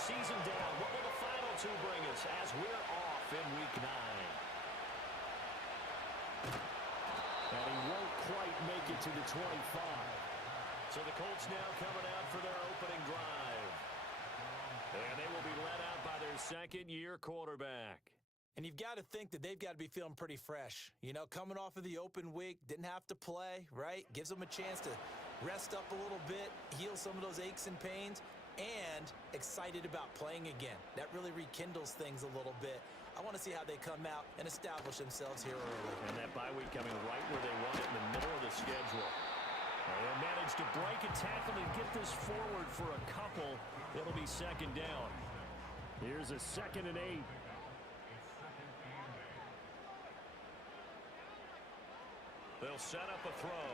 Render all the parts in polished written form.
Season down. What will the final two bring us as we're off in Week 9? And he won't quite make it to the 25. So the Colts now coming out for their opening drive. And they will be led out by their second-year quarterback. And you've got to think that they've got to be feeling pretty fresh. You know, coming off of the open week, didn't have to play, right? Gives them a chance to rest up a little bit, heal some of those aches and pains, and excited about playing again. That really rekindles things a little bit. I want to see how they come out and establish themselves here early. And that bye week coming right where they want it, in the middle of the schedule. They managed to break a tackle and get this forward for a couple. It'll be second down. Here's a 2nd and 8. They'll set up a throw.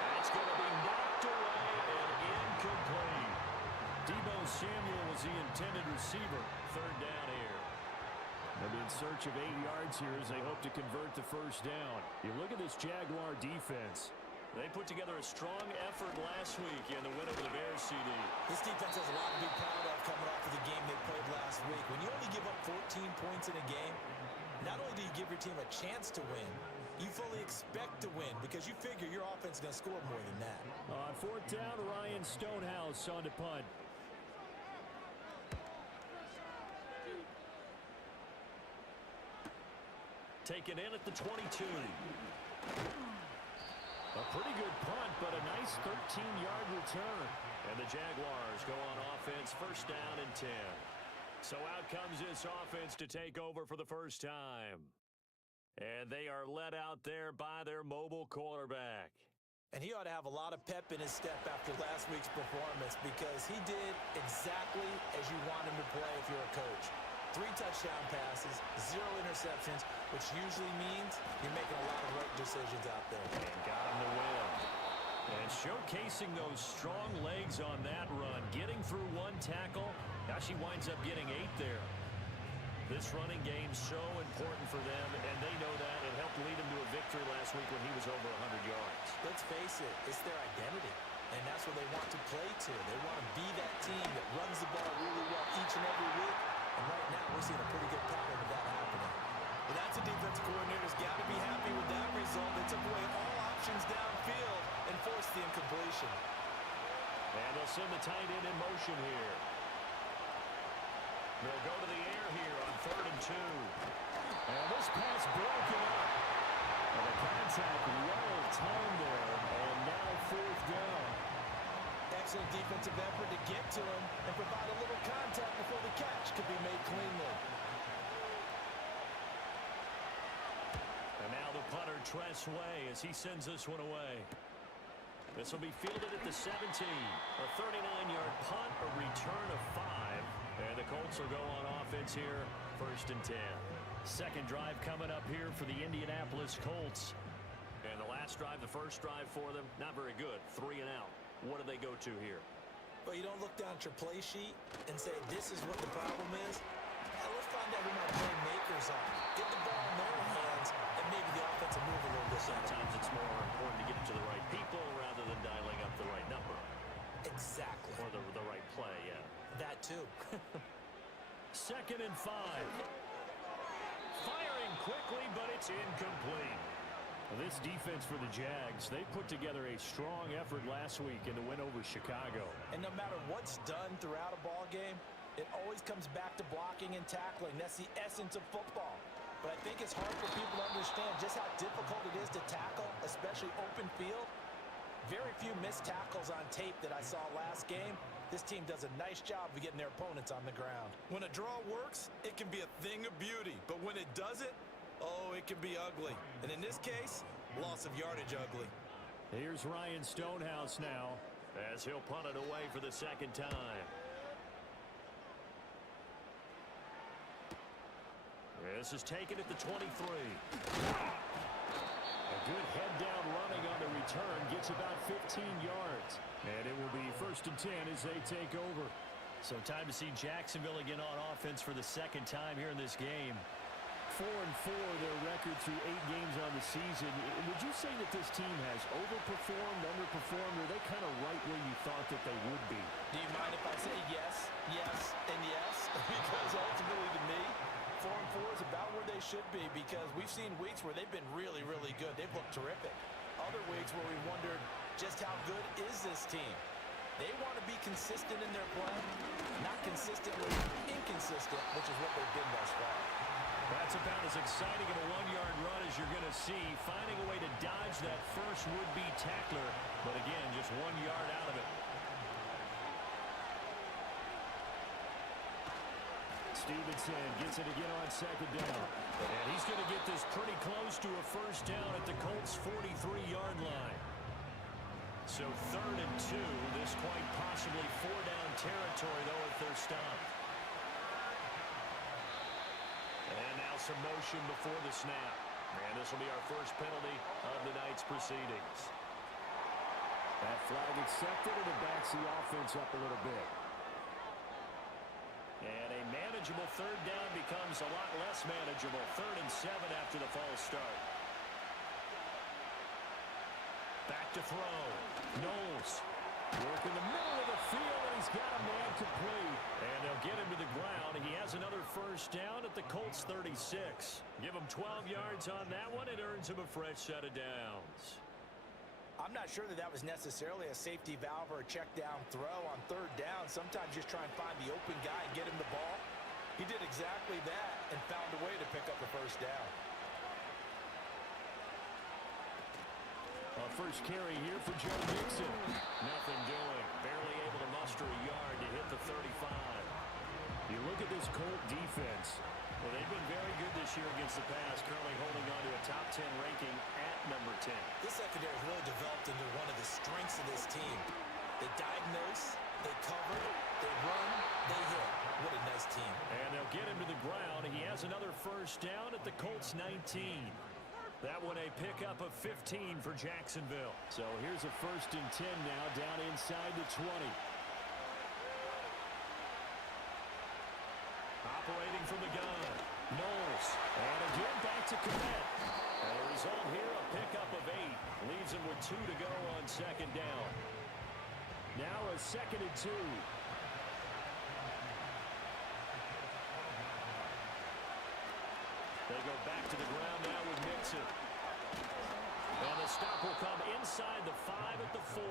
And it's going to be knocked away and incomplete. Deebo Samuel was the intended receiver. 3rd down here. They'll be in search of 8 yards here as they hope to convert the first down. You look at this Jaguar defense. They put together a strong effort last week in the win over the Bears, CD. This defense has a lot to be proud of coming off of the game they played last week. When you only give up 14 points in a game, not only do you give your team a chance to win, you fully expect to win because you figure your offense is going to score more than that. On 4th down, Ryan Stonehouse on to punt. Taken in at the 22. A pretty good punt, but a nice 13-yard return. And the Jaguars go on offense, 1st down and 10. So out comes this offense to take over for the first time. And they are led out there by their mobile quarterback. And he ought to have a lot of pep in his step after last week's performance because he did exactly as you want him to play if you're a coach. 3 touchdown passes, 0 interceptions, which usually means you're making a lot of right decisions out there. And got him to win. And showcasing those strong legs on that run, getting through 1 tackle. Now she winds up getting 8 there. This running game so important for them, and they know that. It helped lead them to a victory last week when he was over 100 yards. Let's face it, it's their identity, and that's what they want to play to. They want to be that team that runs the ball really well each and every week, and right now we're seeing a pretty good pattern of that happening. Well, that's a defensive coordinator's got to be happy with that result. They took away all options downfield and forced the incompletion. And they'll send the tight end in motion here. They'll go to the air here on 3rd and 2. And this pass broken up. And the contact well timed there. And now 4th down. Excellent defensive effort to get to him and provide a little contact before the catch could be made cleanly. And now the punter, Tress Way, as he sends this one away. This will be fielded at the 17. A 39-yard punt, a return of 5. And the Colts will go on offense here, 1st and 10. Second drive coming up here for the Indianapolis Colts. And the last drive, the first drive for them, not very good. 3 and out. What do they go to here? Well, you don't look down at your play sheet and say, this is what the problem is. Now, let's find out who my playmakers are. Get the ball in their hands, and maybe the offense will move a little bit. Sometimes it's more important to get it to the right people rather than dialing up the right number. Exactly. Or the right play, yeah. That too. 2nd and 5. Firing quickly, but it's incomplete. This defense for the Jags, they put together a strong effort last week in the win over Chicago. And no matter what's done throughout a ball game, it always comes back to blocking and tackling. That's the essence of football. But I think it's hard for people to understand just how difficult it is to tackle, especially open field. Very few missed tackles on tape that I saw last game. This team does a nice job of getting their opponents on the ground. When a draw works, it can be a thing of beauty. But when it doesn't, oh, it can be ugly. And in this case, loss of yardage ugly. Here's Ryan Stonehouse now as he'll punt it away for the 2nd time. This is taken at the 23. A good head-down running on the return gets about 15 yards. And it will be 1st and 10 as they take over. So time to see Jacksonville again on offense for the 2nd time here in this game. 4-4 their record through 8 games on the season. Would you say that this team has overperformed, underperformed, or are they kind of right where you thought that they would be? Do you mind if I say yes, yes, and yes? Because ultimately to me, 4-4 is about where they should be, because we've seen weeks where they've been really, really good. They've looked terrific. Other weeks where we wondered just how good is this team. They want to be consistent in their play, not consistently inconsistent, which is what they've been thus far. That's about as exciting of a 1-yard run as you're going to see, finding a way to dodge that first would-be tackler, but again, just 1 yard out of it. Stevenson gets it again on 2nd down. And he's going to get this pretty close to a 1st down at the Colts' 43-yard line. So 3rd and 2, this quite possibly 4-down territory, though, if they're stopped. And now some motion before the snap. And this will be our first penalty of the night's proceedings. That flag accepted, and it backs the offense up a little bit. And a manageable 3rd down becomes a lot less manageable. 3rd and 7 after the false start. Back to throw. Knowles work in the middle of the field, and he's got a man complete. And they'll get him to the ground. He has another 1st down at the Colts' 36. Give him 12 yards on that one. It earns him a fresh set of downs. I'm not sure that that was necessarily a safety valve or a check down throw on 3rd down. Sometimes just try and find the open guy and get him the ball. He did exactly that and found a way to pick up the 1st down. First carry here for Joe Mixon. Nothing doing. Barely able to muster a yard to hit the 35. You look at this Colt defense. Well, they've been very good this year against the pass, currently holding on to a top 10 ranking at number 10. This secondary has really developed into one of the strengths of this team. They diagnose, they cover, they run, they hit. What a nice team. And they'll get him to the has another first down at the Colts 19. That one a pickup of 15 for Jacksonville. So here's a 1st and 10 now down inside the 20. Operating from the gun. Knowles. And again back to Komet. And the result here, a pickup of 8. Leaves him with 2 to go on 2nd down. Now a 2nd and 2. They go back to the ground now with Mixon. And the stop will come inside the 5 at the 4.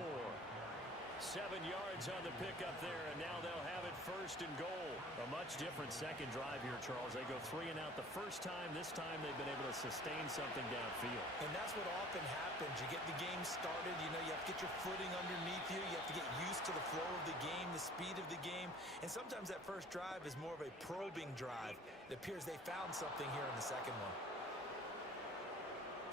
7 yards on the pickup there, and now they'll have it 1st and goal. A much different second drive here, Charles. They go 3 and out the first time. This time they've been able to sustain something downfield. And that's what often happens. You get the game started, you know, you have to get your footing underneath you. You have to get used to the flow of the game, the speed of the game. And sometimes that first drive is more of a probing drive. It appears they found something here in the second one.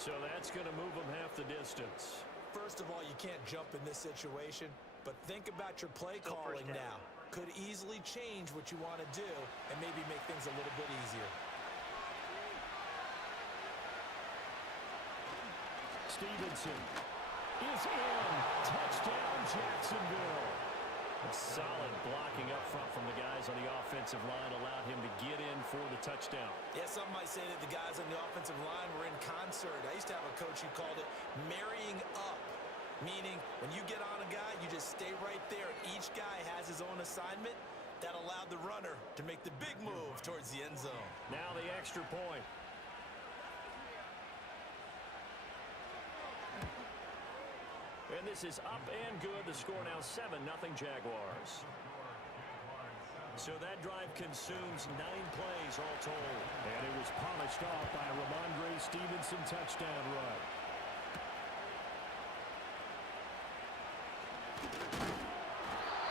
So that's going to move them half the distance. First of all, you can't jump in this situation, but think about your play calling now. Could easily change what you want to do and maybe make things a little bit easier. Stevenson is in. Touchdown, Jacksonville. A solid blocking up front from the guys on the offensive line allowed him to get in for the touchdown. Yeah, some might say that the guys on the offensive line were in concert. I used to have a coach who called it marrying up, meaning when you get on a guy, you just stay right there. Each guy has his own assignment. That allowed the runner to make the big move towards the end zone. Now the extra point. And this is up and good. The score now 7-0 Jaguars. So that drive consumes 9 plays all told. And it was polished off by a Ramondre Stevenson touchdown run.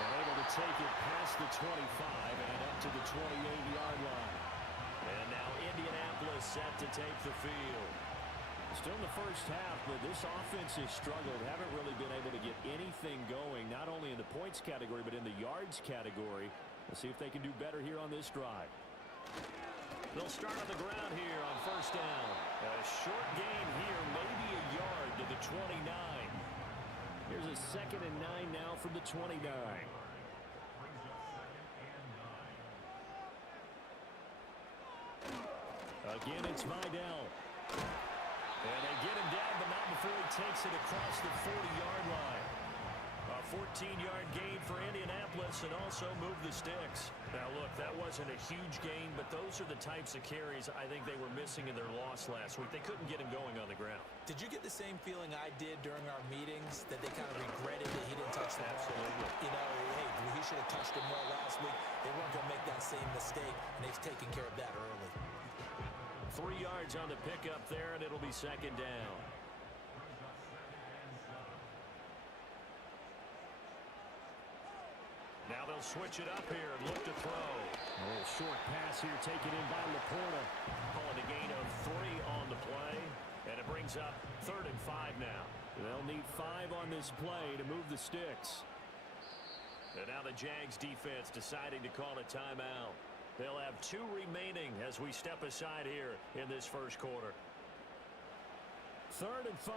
And able to take it past the 25 and up to the 28-yard line. And now Indianapolis set to take the field. Still in the first half, but this offense has struggled. Haven't really been able to get anything going, not only in the points category, but in the yards category. Let's see if they can do better here on this drive. They'll start on the ground here on 1st down. A short gain here, maybe a yard to the 29. Here's a 2nd and 9 now from the 29. Again, it's Vidal. And they get him down, but not before he takes it across the 40-yard line. A 14-yard gain for Indianapolis and also move the sticks. Now, look, that wasn't a huge gain, but those are the types of carries I think they were missing in their loss last week. They couldn't get him going on the ground. Did you get the same feeling I did during our meetings, that they kind of regretted that he didn't touch the ball? Absolutely. You know, hey, he should have touched it more last week. They weren't going to make that same mistake, and they've taken care of that early. 3 yards on the pickup there, and it'll be 2nd down. Now they'll switch it up here and look to throw. A little short pass here taken in by Laporta. Calling a gain of 3 on the play. And it brings up 3rd and 5 now. They'll need 5 on this play to move the sticks. And now the Jags defense deciding to call a timeout. They'll have 2 remaining as we step aside here in this first quarter. 3rd and 5.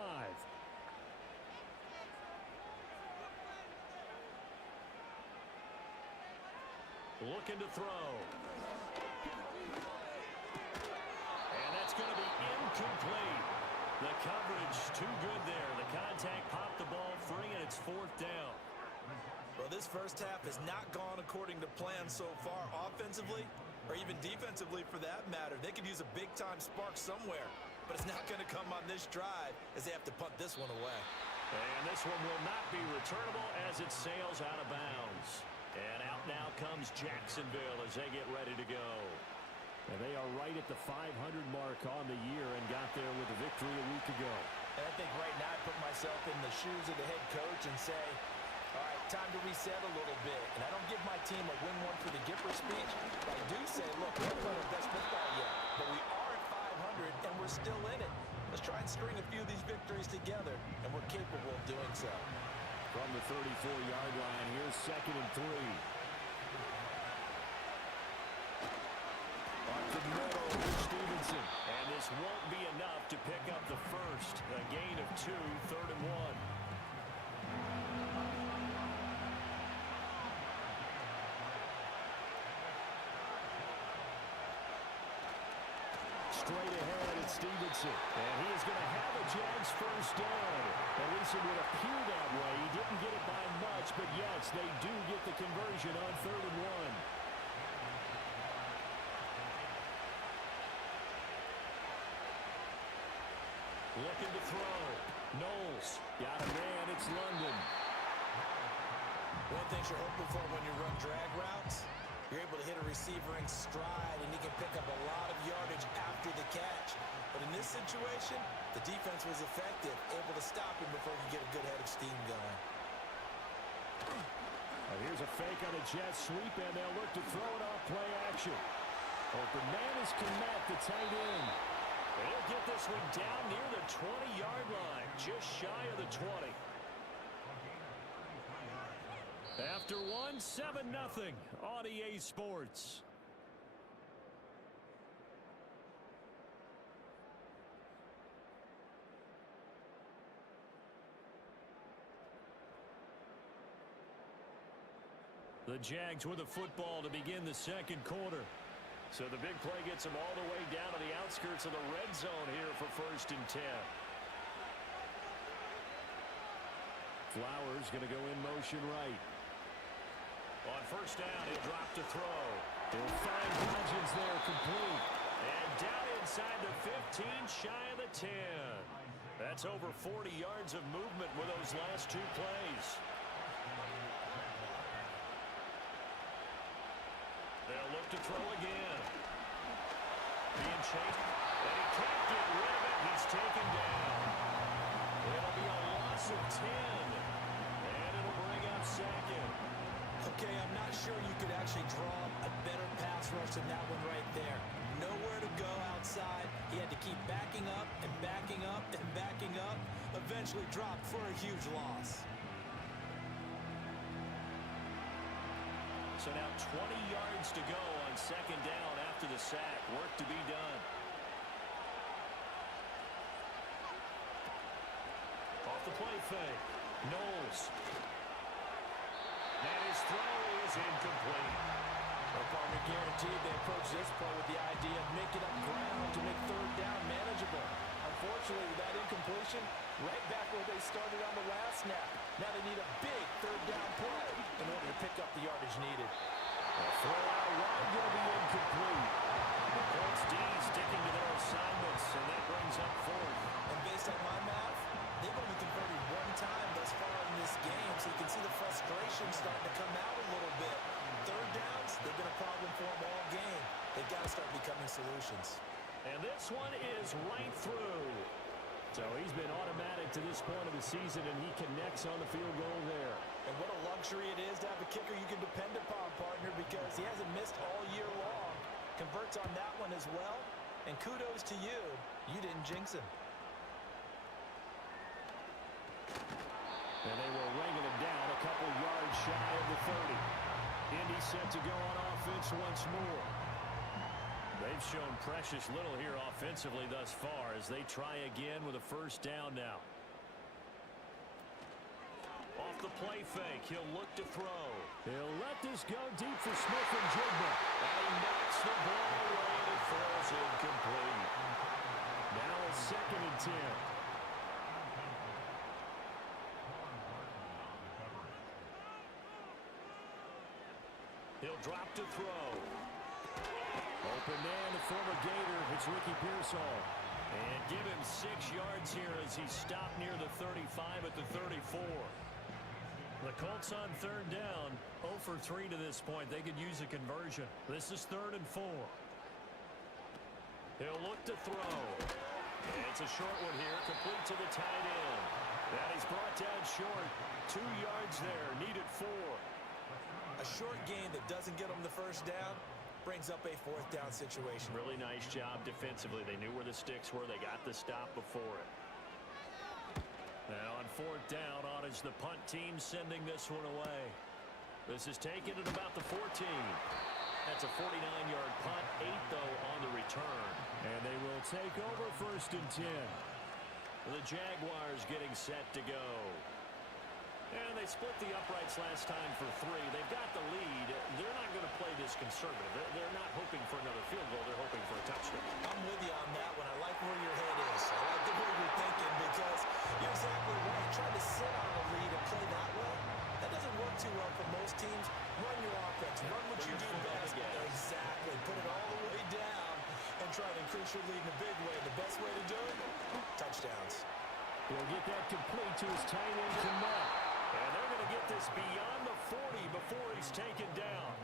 Looking to throw. And that's going to be incomplete. The coverage too good there. The contact popped the ball free, and it's 4th down. Well, this first half has not gone according to plan so far offensively or even defensively for that matter. They could use a big-time spark somewhere, but it's not going to come on this drive as they have to punt this one away. And this one will not be returnable as it sails out of bounds. And out now comes Jacksonville as they get ready to go. And they are right at the 500 mark on the year and got there with a victory a week ago. And I think right now I put myself in the shoes of the head coach and say, all right, time to reset a little bit. And I don't give my team a win one for the Gipper speech, but I do say, look, we're not playing our best football yet, but we are at 500 and we're still in it. Let's try and string a few of these victories together, and we're capable of doing so. From the 34-yard line, here's 2nd and 3. Up the middle, A gain of 2, 3rd and 1. Straight ahead, it's Stevenson. And he is going to have a Jags first down. At least it would appear that way. He didn't get it by much, but yes, they do get the conversion on 3rd and 1. Looking to throw. Knowles got a man. It's London. One thing you're hoping for when you run drag routes, you're able to hit a receiver in stride, and he can pick up a lot of yardage after the catch. But in this situation, the defense was effective, able to stop him before he could get a good head of steam going. Here's a fake on a jet sweep, and they'll look to throw it off play action. Open man is Kmet, the tight end. He'll get this one down near the 20-yard line, just shy of the 20. After 1, 7-0 on EA Sports. The Jags with the football to begin the second quarter. So the big play gets them all the way down to the outskirts of the red zone here for 1st and 10. Flowers going to go in motion right. On 1st down, he'll drop to throw. He'll find Hodgins there complete. And down inside the 15, shy of the 10. That's over 40 yards of movement with those last 2 plays. They'll look to throw again. Being chased. And he can't get rid of it. He's taken down. It'll be a loss of 10. And it'll bring up 2nd. Okay, I'm not sure you could actually draw a better pass rush than that one right there. Nowhere to go outside. He had to keep backing up and backing up and backing up. Eventually dropped for a huge loss. So now 20 yards to go on 2nd down after the sack. Work to be done. Off the play fake. Knowles. And his throw is incomplete. Well, partner guaranteed they approach this play with the idea of making up ground to make 3rd down manageable. Unfortunately, with that incompletion, right back where they started on the last snap. Now they need a big 3rd down play in order to pick up the yardage needed. A throw out wide going to be incomplete. The Colts D sticking to their assignments, and that brings up 4th. And based on my math, they've only converted 1 time thus far in this game, so you can see the frustration starting to come out a little bit. 3rd downs, they've been a problem for them all game. They've got to start becoming solutions. And this one is right through. So he's been automatic to this point of the season, and he connects on the field goal there. And what a luxury it is to have a kicker you can depend upon, partner, because he hasn't missed all year long. Converts on that one as well. And kudos to you. You didn't jinx him. And they will wrangle him down a couple yards shy of the 30. Indy set to go on offense once more. They've shown precious little here offensively thus far as they try again with a 1st down now. Off the play fake, he'll look to throw. He'll let this go deep for Smith and Jigba. And he knocks the ball away and it falls incomplete. Now a 2nd and 10. He'll drop to throw. Open man, the former Gator. It's Ricky Pearsall. And give him 6 yards here as he's stopped near the 35 at the 34. The Colts on 3rd down. 0 for 3 to this point. They could use a conversion. This is 3rd and 4. He'll look to throw. And it's a short one here. Complete to the tight end. And he's brought down short. 2 yards there. Needed 4. A short gain that doesn't get them the 1st down brings up a 4th down situation. Really nice job defensively. They knew where the sticks were. They got the stop before it. Now on 4th down, on is the punt team sending this one away. This is taken at about the 14. That's a 49-yard punt, 8 though on the return. And they will take over 1st and 10. The Jaguars getting set to go. And they split the uprights last time for 3. They've got the lead. They're not going to play this conservative. They're not hoping for another field goal. They're hoping for a touchdown. I'm with you on that one. I like where your head is. I like the way you're thinking because you're exactly right. Trying to sit on a lead and play that way, that doesn't work too well for most teams. Run your offense. Run what you do best. Exactly. Put it all the way down and try to increase your lead in a big way. The best way to do it, touchdowns. He'll get that complete to his tight end, Connect. And they're going to get this beyond the 40 before he's taken down.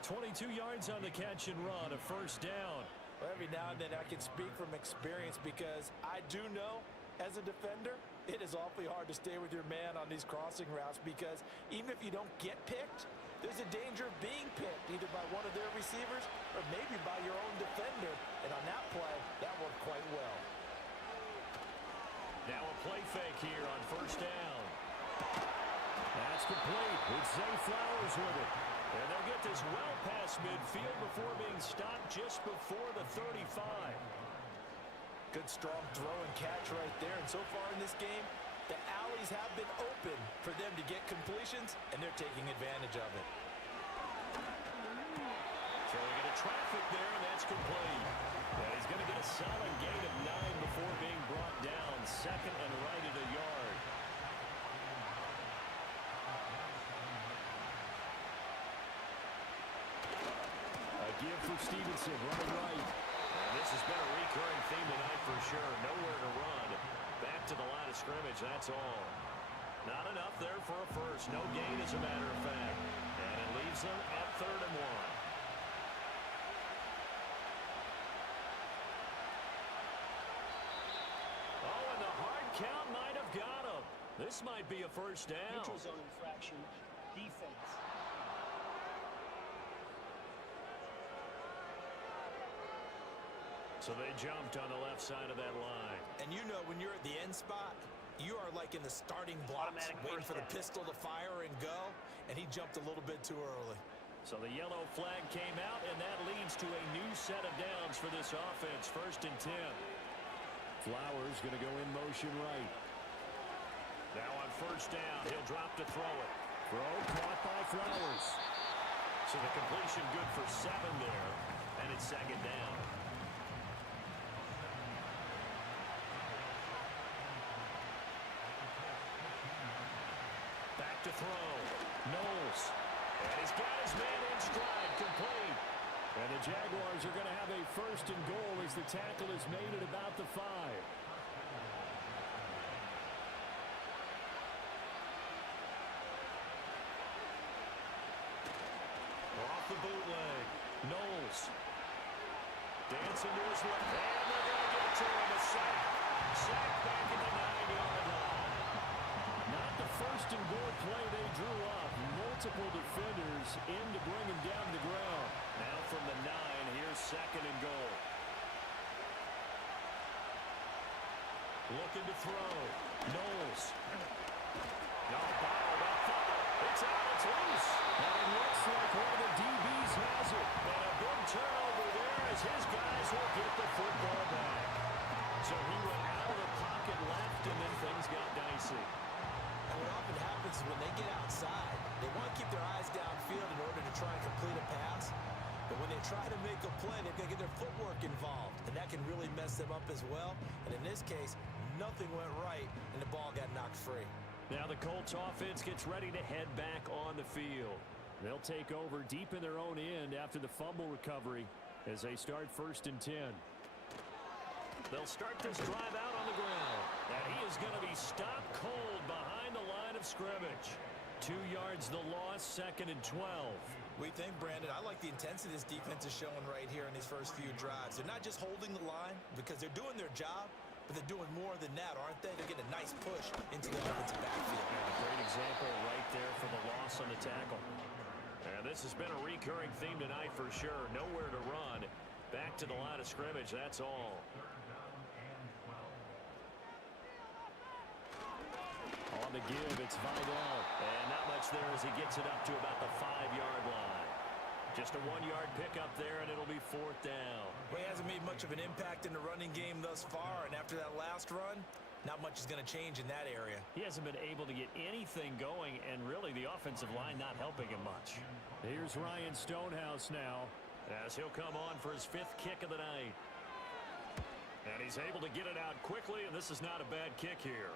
22 yards on the catch and run, a first down. Well, every now and then I can speak from experience because I do know, as a defender, it is awfully hard to stay with your man on these crossing routes because even if you don't get picked, there's a danger of being picked either by one of their receivers or maybe by your own defender. And on that play, that worked quite well. Now a play fake here on first down. That's complete. It's Zay Flowers with it. And they'll get this well past midfield before being stopped just before the 35. Good strong throw and catch right there. And so far in this game, the alleys have been open for them to get completions, and they're taking advantage of it. Throwing into traffic there, and that's complete. And he's going to get a solid gain of 9 before being brought down. Second and right at a yard. A give for Stevenson, running right. And this has been a recurring theme tonight for sure. Nowhere to run. Back to the line of scrimmage, that's all. Not enough there for a first. No gain, as a matter of fact. And it leaves them at 3rd and 1. Oh, and the hard count might have got him. This might be a first down. Neutral zone infraction. Defense. So they jumped on the left side of that line. And you know when you're at the end spot, you are like in the starting blocks, waiting for the pistol to fire and go, and he jumped a little bit too early. So the yellow flag came out, and that leads to a new set of downs for this offense. 1st and 10. Flowers going to go in motion right. Now on first down, he'll drop to throw it. Throw caught by Flowers. So the completion good for 7 there, and it's 2nd down. Back to throw. Knowles. And he's got his man in stride, complete. And the Jaguars are going to have a 1st and goal as the tackle is made at about the 5. Off the bootleg. Knowles. Dancing to his left. And they're going to get to him. A sack. Sack back at the 9-yard line. Not the 1st and goal play they drew up. Multiple defenders in to bring him down to the ground. Now from the 9, here's 2nd and goal. Looking to throw. Knowles. No, ball, that fumble. It's out, it's loose. And it looks like one of the DBs has it. And a big turnover there as his guys will get the football back. So he went out of the pocket left, and then things got dicey. And what often happens is when they get outside, they want to keep their eyes downfield in order to try and complete a pass. But when they try to make a play, they've got to get their footwork involved. And that can really mess them up as well. And in this case, nothing went right, and the ball got knocked free. Now the Colts offense gets ready to head back on the field. They'll take over deep in their own end after the fumble recovery as they start 1st and 10. They'll start this drive out on the ground. And he is going to be stopped cold behind the line of scrimmage. 2 yards the loss, 2nd and 12. We think, Brandon, I like the intensity this defense is showing right here in these first few drives. They're not just holding the line because they're doing their job, but they're doing more than that, aren't they? They're getting a nice push into the offensive backfield. And a great example right there for the loss on the tackle. And this has been a recurring theme tonight for sure. Nowhere to run. Back to the line of scrimmage, that's all. On the give, it's Vidal. And not much there as he gets it up to about the 5-yard line. Just a 1-yard pickup there, and it'll be 4th down. Well, he hasn't made much of an impact in the running game thus far, and after that last run, Not much is going to change in that area. He hasn't been able to get anything going, and really the offensive line not helping him much. Here's Ryan Stonehouse now, as he'll come on for his 5th kick of the night. And he's able to get it out quickly, and this is not a bad kick here.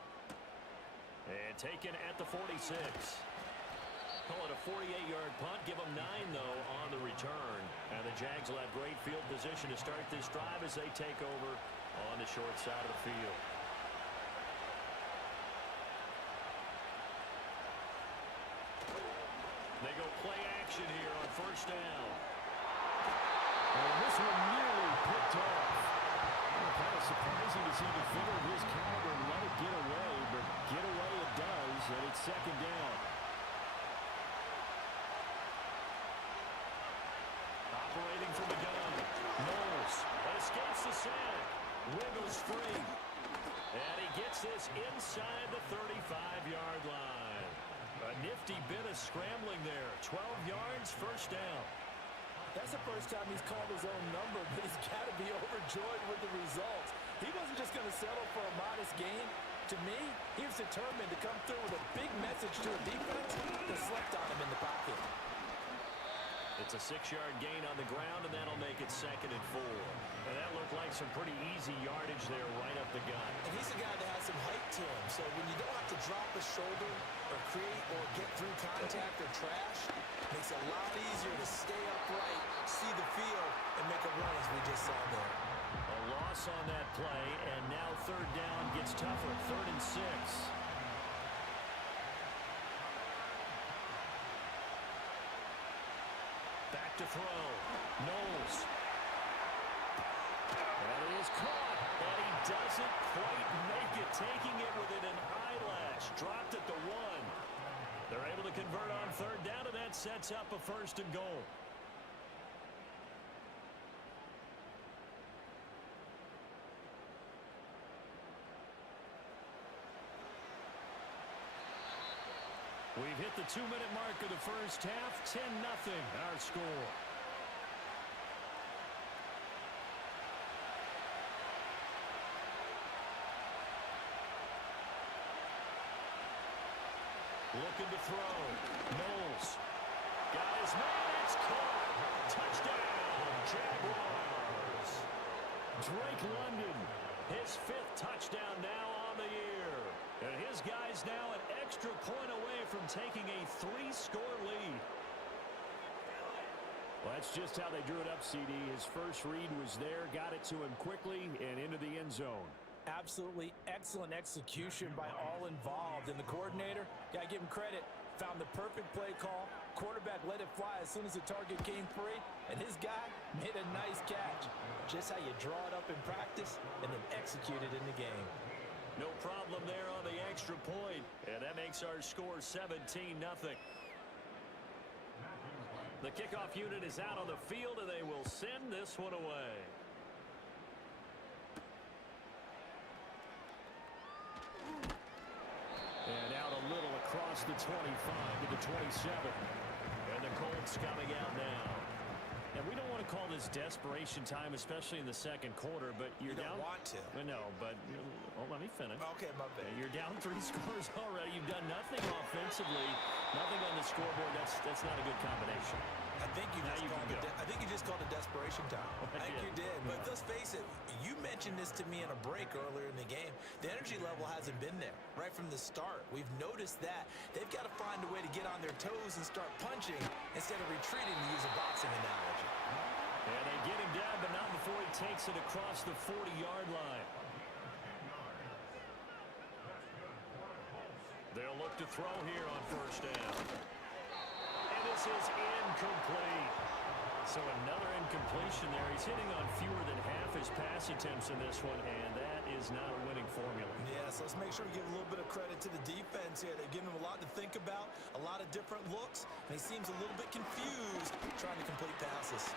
And taken at the 46. Call it a 48-yard punt. Give them 9, though, on the return. And the Jags will have great field position to start this drive as they take over on the short side of the field. They go play action here on first down. And this one nearly picked off. Kind of surprising to see the defender of his caliber let it get away, but get away it does, and it's 2nd down. Operating from the gun. Knowles escapes the sack. Wiggles free. And he gets this inside the 35-yard line. A nifty bit of scrambling there. 12 yards, first down. That's the first time he's called his own number, but he's got to be overjoyed with the results. He wasn't just going to settle for a modest gain. To me, he was determined to come through with a big message to a defense that slept on him in the pocket. It's a 6-yard gain on the ground, and that'll make it 2nd and 4. And that looked like some pretty easy yardage there right up the gut. And he's a guy that has some height to him, so when you don't have to drop a shoulder or create or get through contact or trash, it makes it a lot easier to stay upright, see the field, and make a run as we just saw there. A loss on that play, and now 3rd down gets tougher. 3rd and 6. Back to throw. Knowles. That is caught, and he doesn't quite make it, taking it with an eyelash. Dropped it to 1. They're able to convert on 3rd down, and that sets up a 1st and goal. We've hit the 2-minute mark of the first half. 10-0 our score. Looking to throw. Knowles. Got his man. It's caught. Touchdown, Jaguars. Drake London. His 5th touchdown now on the year. And his guys now an extra point away from taking a 3-score lead. Well, that's just how they drew it up, CD. His first read was there, got it to him quickly, and into the end zone. Absolutely excellent execution by all involved. And the coordinator, got to give him credit, found the perfect play call. Quarterback let it fly as soon as the target came free, and his guy made a nice catch. Just how you draw it up in practice and then execute it in the game. No problem there on the extra point, and that makes our score 17-0. The kickoff unit is out on the field, and they will send this one away. And out a little across the 25 to the 27. And the Colts coming out now. And we don't want to call this desperation time, especially in the second quarter, but you're down. You don't want to. No, but let me finish. Okay, my bad. You're down 3 scores already. You've done nothing offensively, nothing on the scoreboard. That's not a good combination. I think you just called it desperation time. I think you did. But let's face it, you mentioned this to me in a break earlier in the game. The energy level hasn't been there right from the start. We've noticed that. They've got to find a way to get on their toes and start punching instead of retreating, to use a boxing analogy. And they get him down, but not before he takes it across the 40-yard line. They'll look to throw here on first down. And this is incomplete. So another incompletion there. He's hitting on fewer than half his pass attempts in this one, and that is not a winning formula. Yes, let's make sure we give a little bit of credit to the defense here. They're giving him a lot to think about, a lot of different looks, and he seems a little bit confused trying to complete passes.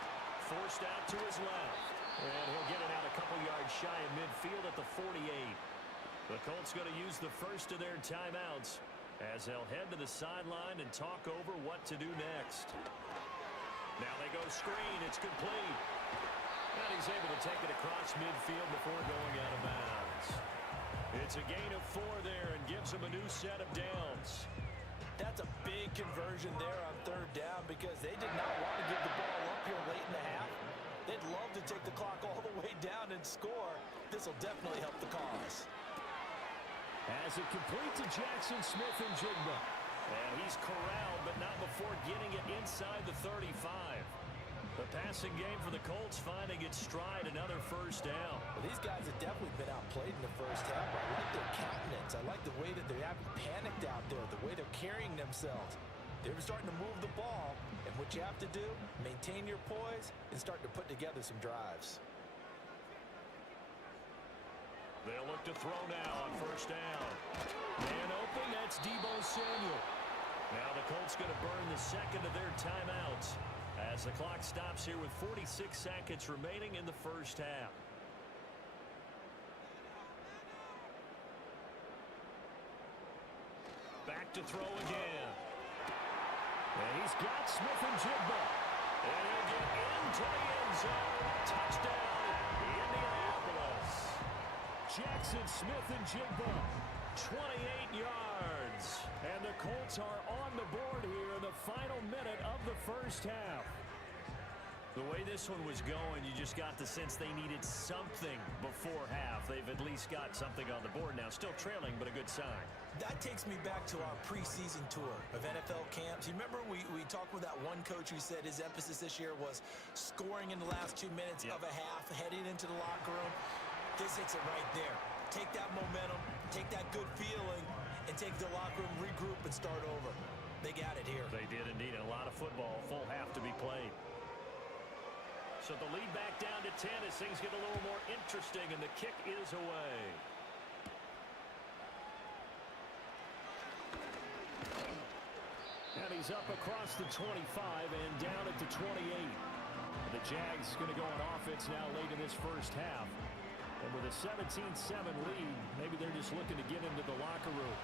Forced out to his left, and he'll get it out a couple yards shy of midfield at the 48. The Colts going to use the first of their timeouts as they'll head to the sideline and talk over what to do next. Now they go screen. It's complete. And he's able to take it across midfield before going out of bounds. It's a gain of 4 there and gives them a new set of downs. That's a big conversion there on third down because they did not want to give the ball up here late in the half. They'd love to take the clock all the way down and score. This will definitely help the cause. As it complete to Jackson Smith and Jigba. And he's corralled, but not before getting it inside the 35. The passing game for the Colts finding its stride, another first down. Well, these guys have definitely been outplayed in the first half. I like their countenance. I like the way that they haven't panicked out there, the way they're carrying themselves. They're starting to move the ball, and what you have to do, maintain your poise and start to put together some drives. They'll look to throw now on first down. And open, that's Deebo Samuel. Now the Colts going to burn the second of their timeouts as the clock stops here with 46 seconds remaining in the first half. Back to throw again. And he's got Smith and Jigba. And he'll get into the end zone. Touchdown, Indianapolis. Jackson Smith and Jigba, 28 yards. And the Colts are on the board here in the final minute of the first half. The way this one was going, you just got the sense they needed something before half. They've at least got something on the board now. Still trailing, but a good sign. That takes me back to our preseason tour of NFL camps. You remember we talked with that one coach who said his emphasis this year was scoring in the last 2 minutes of a half, heading into the locker room. This hits it right there. Take that momentum, take that good feeling, and take the locker room, regroup, and start over. They got it here. They did indeed. A lot of football, full half to be played. So the lead back down to 10 as things get a little more interesting, and the kick is away. And he's up across the 25 and down at the 28. The Jags going to go on offense now late in this first half. And with a 17-7 lead, maybe they're just looking to get into the locker room.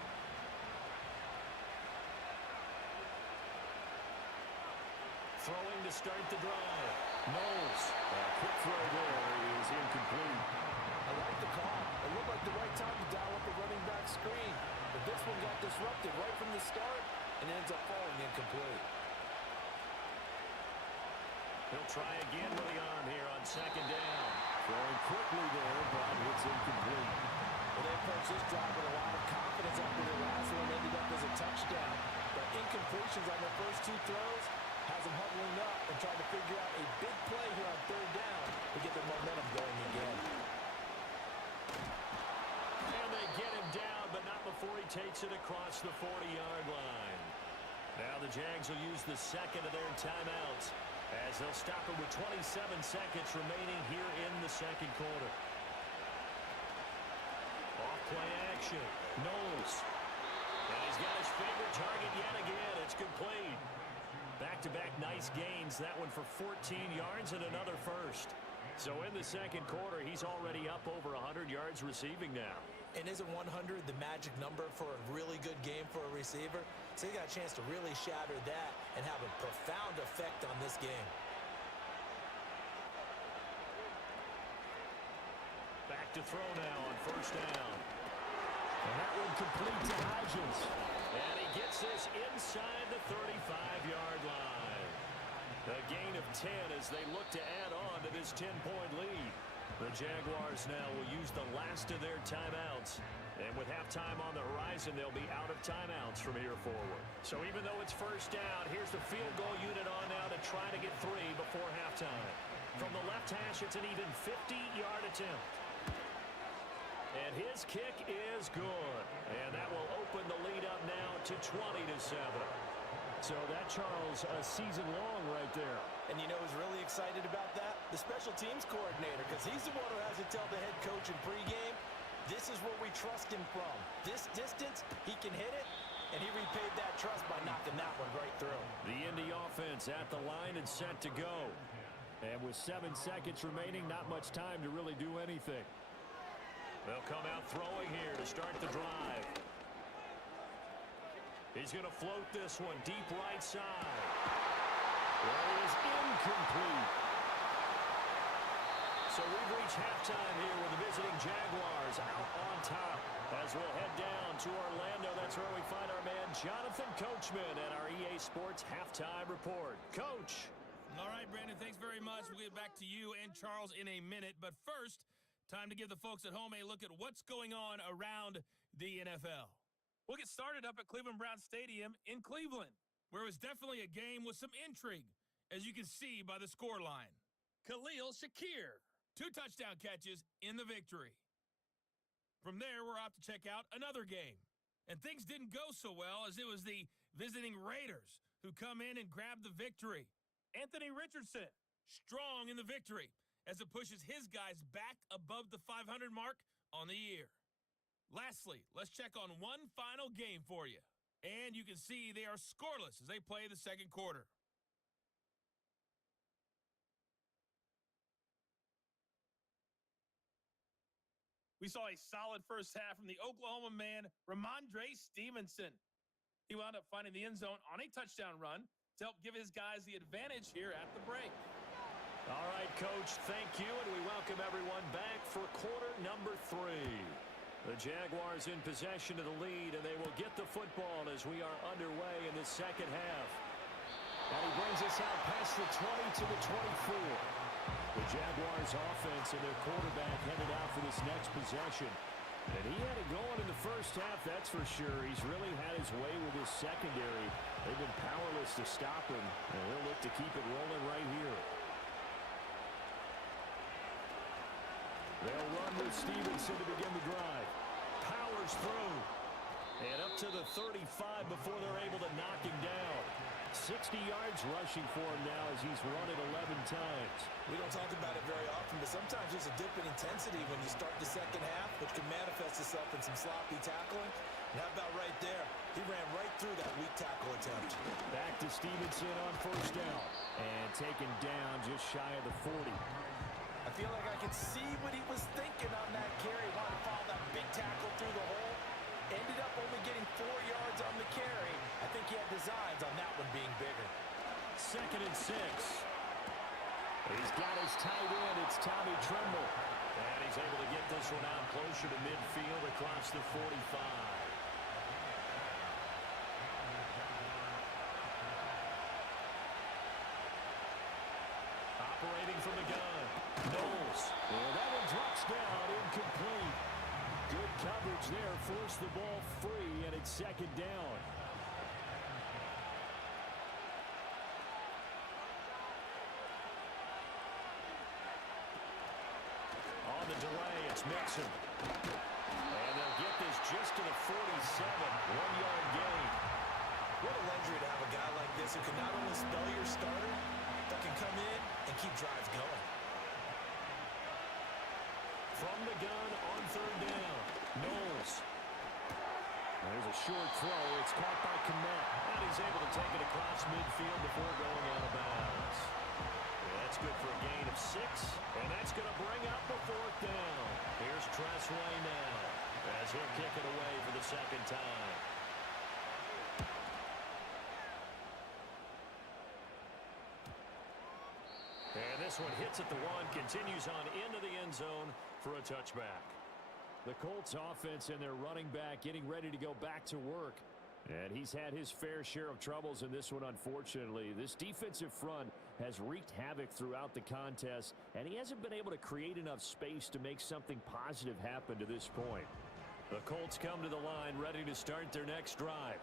Throwing to start the drive. Knowles. A quick throw there is incomplete. I like the call. It looked like the right time to dial up a running back screen. But this one got disrupted right from the start and ends up falling incomplete. He'll try again with the arm here on second down. Throwing quickly there, but it's incomplete. Well, they approached this drive with a lot of confidence after their last one ended up as a touchdown. But incompletions on their first 2 throws has them huddling up and trying to figure out a big play here on third down to get their momentum going again. And they get him down, but not before he takes it across the 40-yard line. Now the Jags will use the second of their timeouts as they'll stop it with 27 seconds remaining here in the second quarter. Off play action. Knowles. And he's got his favorite target yet again. It's complete. Back-to-back nice gains. That one for 14 yards and another first. So in the second quarter, he's already up over 100 yards receiving now. And isn't 100 the magic number for a really good game for a receiver? So he got a chance to really shatter that and have a profound effect on this game. Back to throw now on first down. And that one complete to Hodgins. And he gets this inside the 35-yard line. A gain of 10 as they look to add on to this 10-point lead. The Jaguars now will use the last of their timeouts. And with halftime on the horizon, they'll be out of timeouts from here forward. So even though it's first down, here's the field goal unit on now to try to get 3 before halftime. From the left hash, it's an even 50-yard attempt. And his kick is good. And that will open the lead up now to 20-7. So that, Charles, a season long right there. And you know who's really excited about that? The special teams coordinator, because he's the one who has to tell the head coach in pregame, this is where we trust him from. This distance, he can hit it, and he repaid that trust by knocking that one right through. The Indy offense at the line and set to go. And with 7 seconds remaining, not much time to really do anything. They'll come out throwing here to start the drive. He's going to float this one deep right side. Well, it is incomplete. So we've reached halftime here with the visiting Jaguars out on top. As we'll head down to Orlando, that's where we find our man Jonathan Coachman at our EA Sports Halftime Report. Coach. All right, Brandon, thanks very much. We'll get back to you and Charles in a minute. But first, time to give the folks at home a look at what's going on around the NFL. We'll get started up at Cleveland Browns Stadium in Cleveland, where it was definitely a game with some intrigue, as you can see by the scoreline. Khalil Shakir, 2 touchdown catches in the victory. From there, we're off to check out another game. And things didn't go so well, as it was the visiting Raiders who come in and grab the victory. Anthony Richardson, strong in the victory, as it pushes his guys back above the 500 mark on the year. Lastly, let's check on one final game for you. And you can see they are scoreless as they play the second quarter. We saw a solid first half from the Oklahoma man, Ramondre Stevenson. He wound up finding the end zone on a touchdown run to help give his guys the advantage here at the break. All right, Coach, thank you, and we welcome everyone back for quarter number 3. The Jaguars in possession of the lead, and they will get the football as we are underway in the second half. And he brings us out past the 20 to the 24. The Jaguars offense and their quarterback headed out for this next possession. And he had it going in the first half, that's for sure. He's really had his way with his secondary. They've been powerless to stop him, and he'll look to keep it rolling right here. They'll run with Stevenson to begin the drive. Powers through. And up to the 35 before they're able to knock him down. 60 yards rushing for him now as he's run it 11 times. We don't talk about it very often, but sometimes there's a dip in intensity when you start the second half, which can manifest itself in some sloppy tackling. And how about right there? He ran right through that weak tackle attempt. Back to Stevenson on first down. And taken down just shy of the 40. I feel like I could see what he was thinking on that carry. Wanted to follow that big tackle through the hole. Ended up only getting 4 yards on the carry. I think he had designs on that one being bigger. 2nd and 6. He's got his tight end. It's Tommy Tremble. And he's able to get this one out closer to midfield across the 45. Operating from the gun. Knowles. And that one drops down, incomplete. Good coverage there. Forced the ball free, and it's 2nd down. On the delay, it's Mixon. And they'll get this just to the 47. 1-yard gain. What a luxury to have a guy like this who can not only spell your starter, but can come in and keep drives going. From the gun on 3rd down. Knowles. There's a short throw. It's caught by Kmet. And he's able to take it across midfield before going out of bounds. That's good for a gain of 6. And that's going to bring up the 4th down. Here's Tressway now as he'll kick it away for the 2nd time. And this one hits at the 1, continues on into the end zone for a touchback. The Colts offense and their running back getting ready to go back to work. And he's had his fair share of troubles in this one, unfortunately. This defensive front has wreaked havoc throughout the contest, and he hasn't been able to create enough space to make something positive happen to this point. The Colts come to the line ready to start their next drive.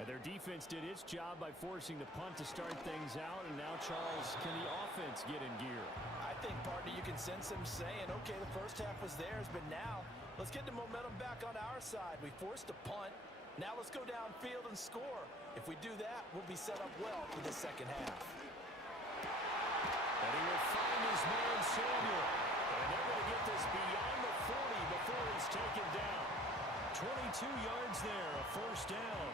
And their defense did its job by forcing the punt to start things out. And now, Charles, can the offense get in gear? I think, partner, you can sense him saying, okay, the first half was theirs, but now let's get the momentum back on our side. We forced a punt. Now let's go downfield and score. If we do that, we'll be set up well for the second half. And he will find his man, Samuel. And they're going to get this beyond the 40 before he's taken down. 22 yards there, a first down.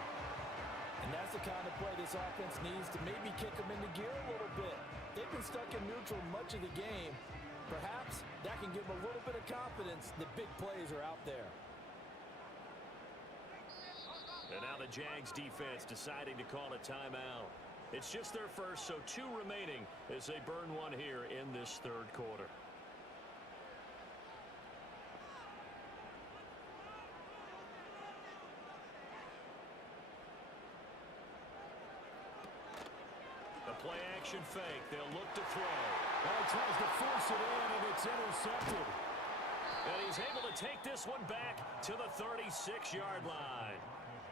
And that's the kind of play this offense needs to maybe kick them into gear a little bit. They've been stuck in neutral much of the game. Perhaps that can give them a little bit of confidence that big plays are out there. And now the Jags defense deciding to call a timeout. It's just their first, so 2 remaining as they burn one here in this 3rd quarter. play action fake. They'll look to throw. Well, he tries to force it in, and it's intercepted. And he's able to take this one back to the 36-yard line.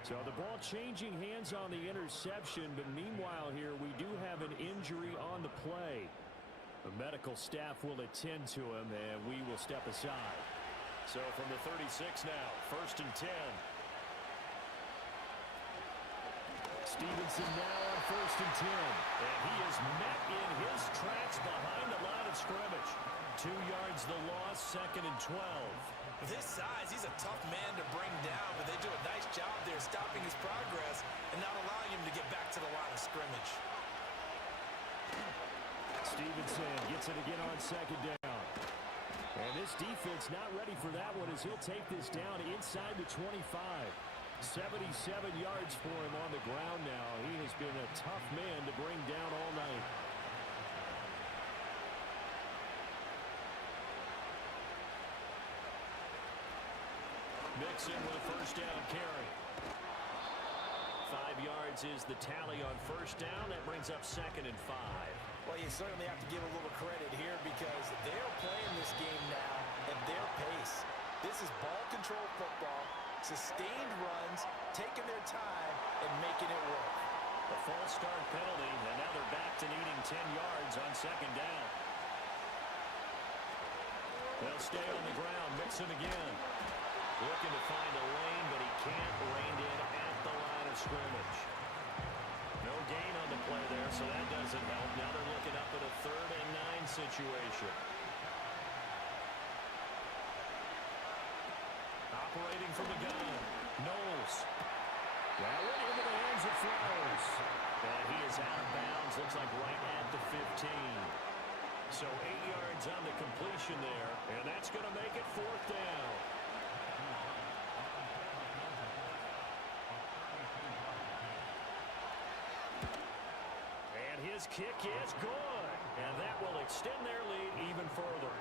So the ball changing hands on the interception, but meanwhile here we do have an injury on the play. The medical staff will attend to him, and we will step aside. So from the 36 now, 1st and 10. Stevenson now on 1st and 10. And he is met in his tracks behind the line of scrimmage. 2 yards the loss, 2nd and 12. With his size, he's a tough man to bring down, but they do a nice job there stopping his progress and not allowing him to get back to the line of scrimmage. Stevenson gets it again on 2nd down. And this defense not ready for that one as he'll take this down inside the 25. 77 yards for him on the ground now. He has been a tough man to bring down all night. Mixon with a 1st down carry. 5 yards is the tally on 1st down. That brings up 2nd and 5. Well, you certainly have to give a little credit here because they're playing this game now at their pace. This is ball control football, sustained runs, taking their time, and making it work. A false start penalty, and now they're back to needing 10 yards on 2nd down. They'll stay on the ground. Mixon again. Looking to find a lane, but he can't rein in at the line of scrimmage. No gain on the play there, so that doesn't help. Now they're looking up at a 3rd and 9 situation. Operating from the gun. Knowles. That went into the hands of Flowers. And he is out of bounds. Looks like right at the 15. So 8 yards on the completion there. And that's going to make it 4th down. His kick is good, and that will extend their lead even further.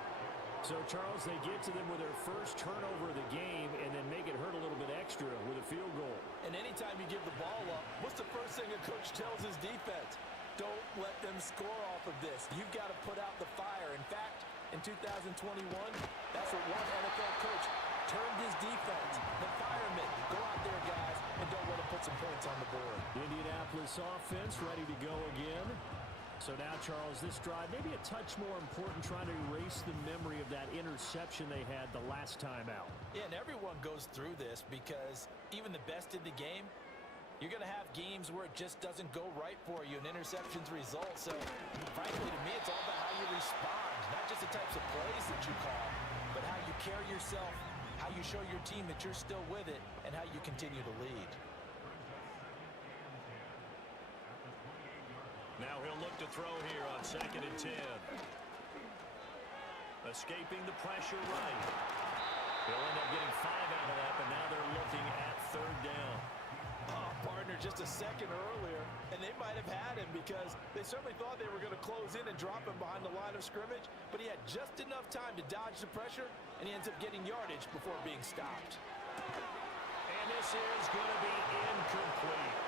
So, Charles, they get to them with their first turnover of the game and then make it hurt a little bit extra with a field goal. And anytime you give the ball up, what's the first thing a coach tells his defense? Don't let them score off of this. You've got to put out the fire. In fact, in 2021, that's what one NFL coach termed his defense. The firemen. Go out there, guys, and don't let them put some points on the board. Indianapolis offense ready to go again. So now, Charles, this drive maybe a touch more important, trying to erase the memory of that interception they had the last time out. Yeah, and everyone goes through this because even the best in the game, you're going to have games where it just doesn't go right for you, and interceptions result. So, frankly, to me, it's all about how you respond, not just the types of plays that you call, but how you carry yourself, how you show your team that you're still with it, and how you continue to lead. Now he'll look to throw here on 2nd and 10. Escaping the pressure right. He'll end up getting 5 out of that, but now they're looking at 3rd down. Oh, partner, just a second earlier, and they might have had him because they certainly thought they were going to close in and drop him behind the line of scrimmage, but he had just enough time to dodge the pressure, and he ends up getting yardage before being stopped. And this is going to be incomplete.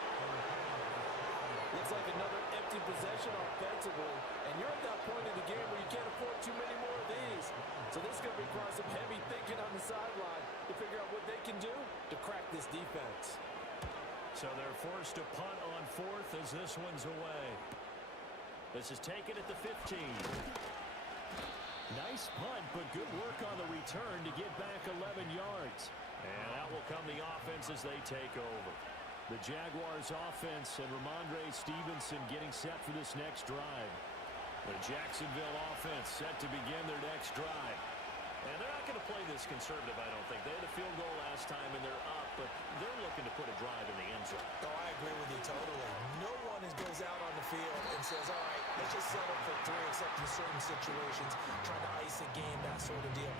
Looks like another empty possession offensively, and you're at that point in the game where you can't afford too many more of these. So this is going to require some heavy thinking on the sideline to figure out what they can do to crack this defense. So they're forced to punt on 4th as this one's away. This is taken at the 15. Nice punt, but good work on the return to get back 11 yards. And out will come the offense as they take over. The Jaguars offense and Ramondre Stevenson getting set for this next drive. The Jacksonville offense set to begin their next drive. And they're not going to play this conservative, I don't think. They had a field goal last time and they're up, but they're looking to put a drive in the end zone. Oh, I agree with you totally. No one goes out on the field and says, all right, let's just settle for 3, except in certain situations, trying to ice a game, that sort of deal.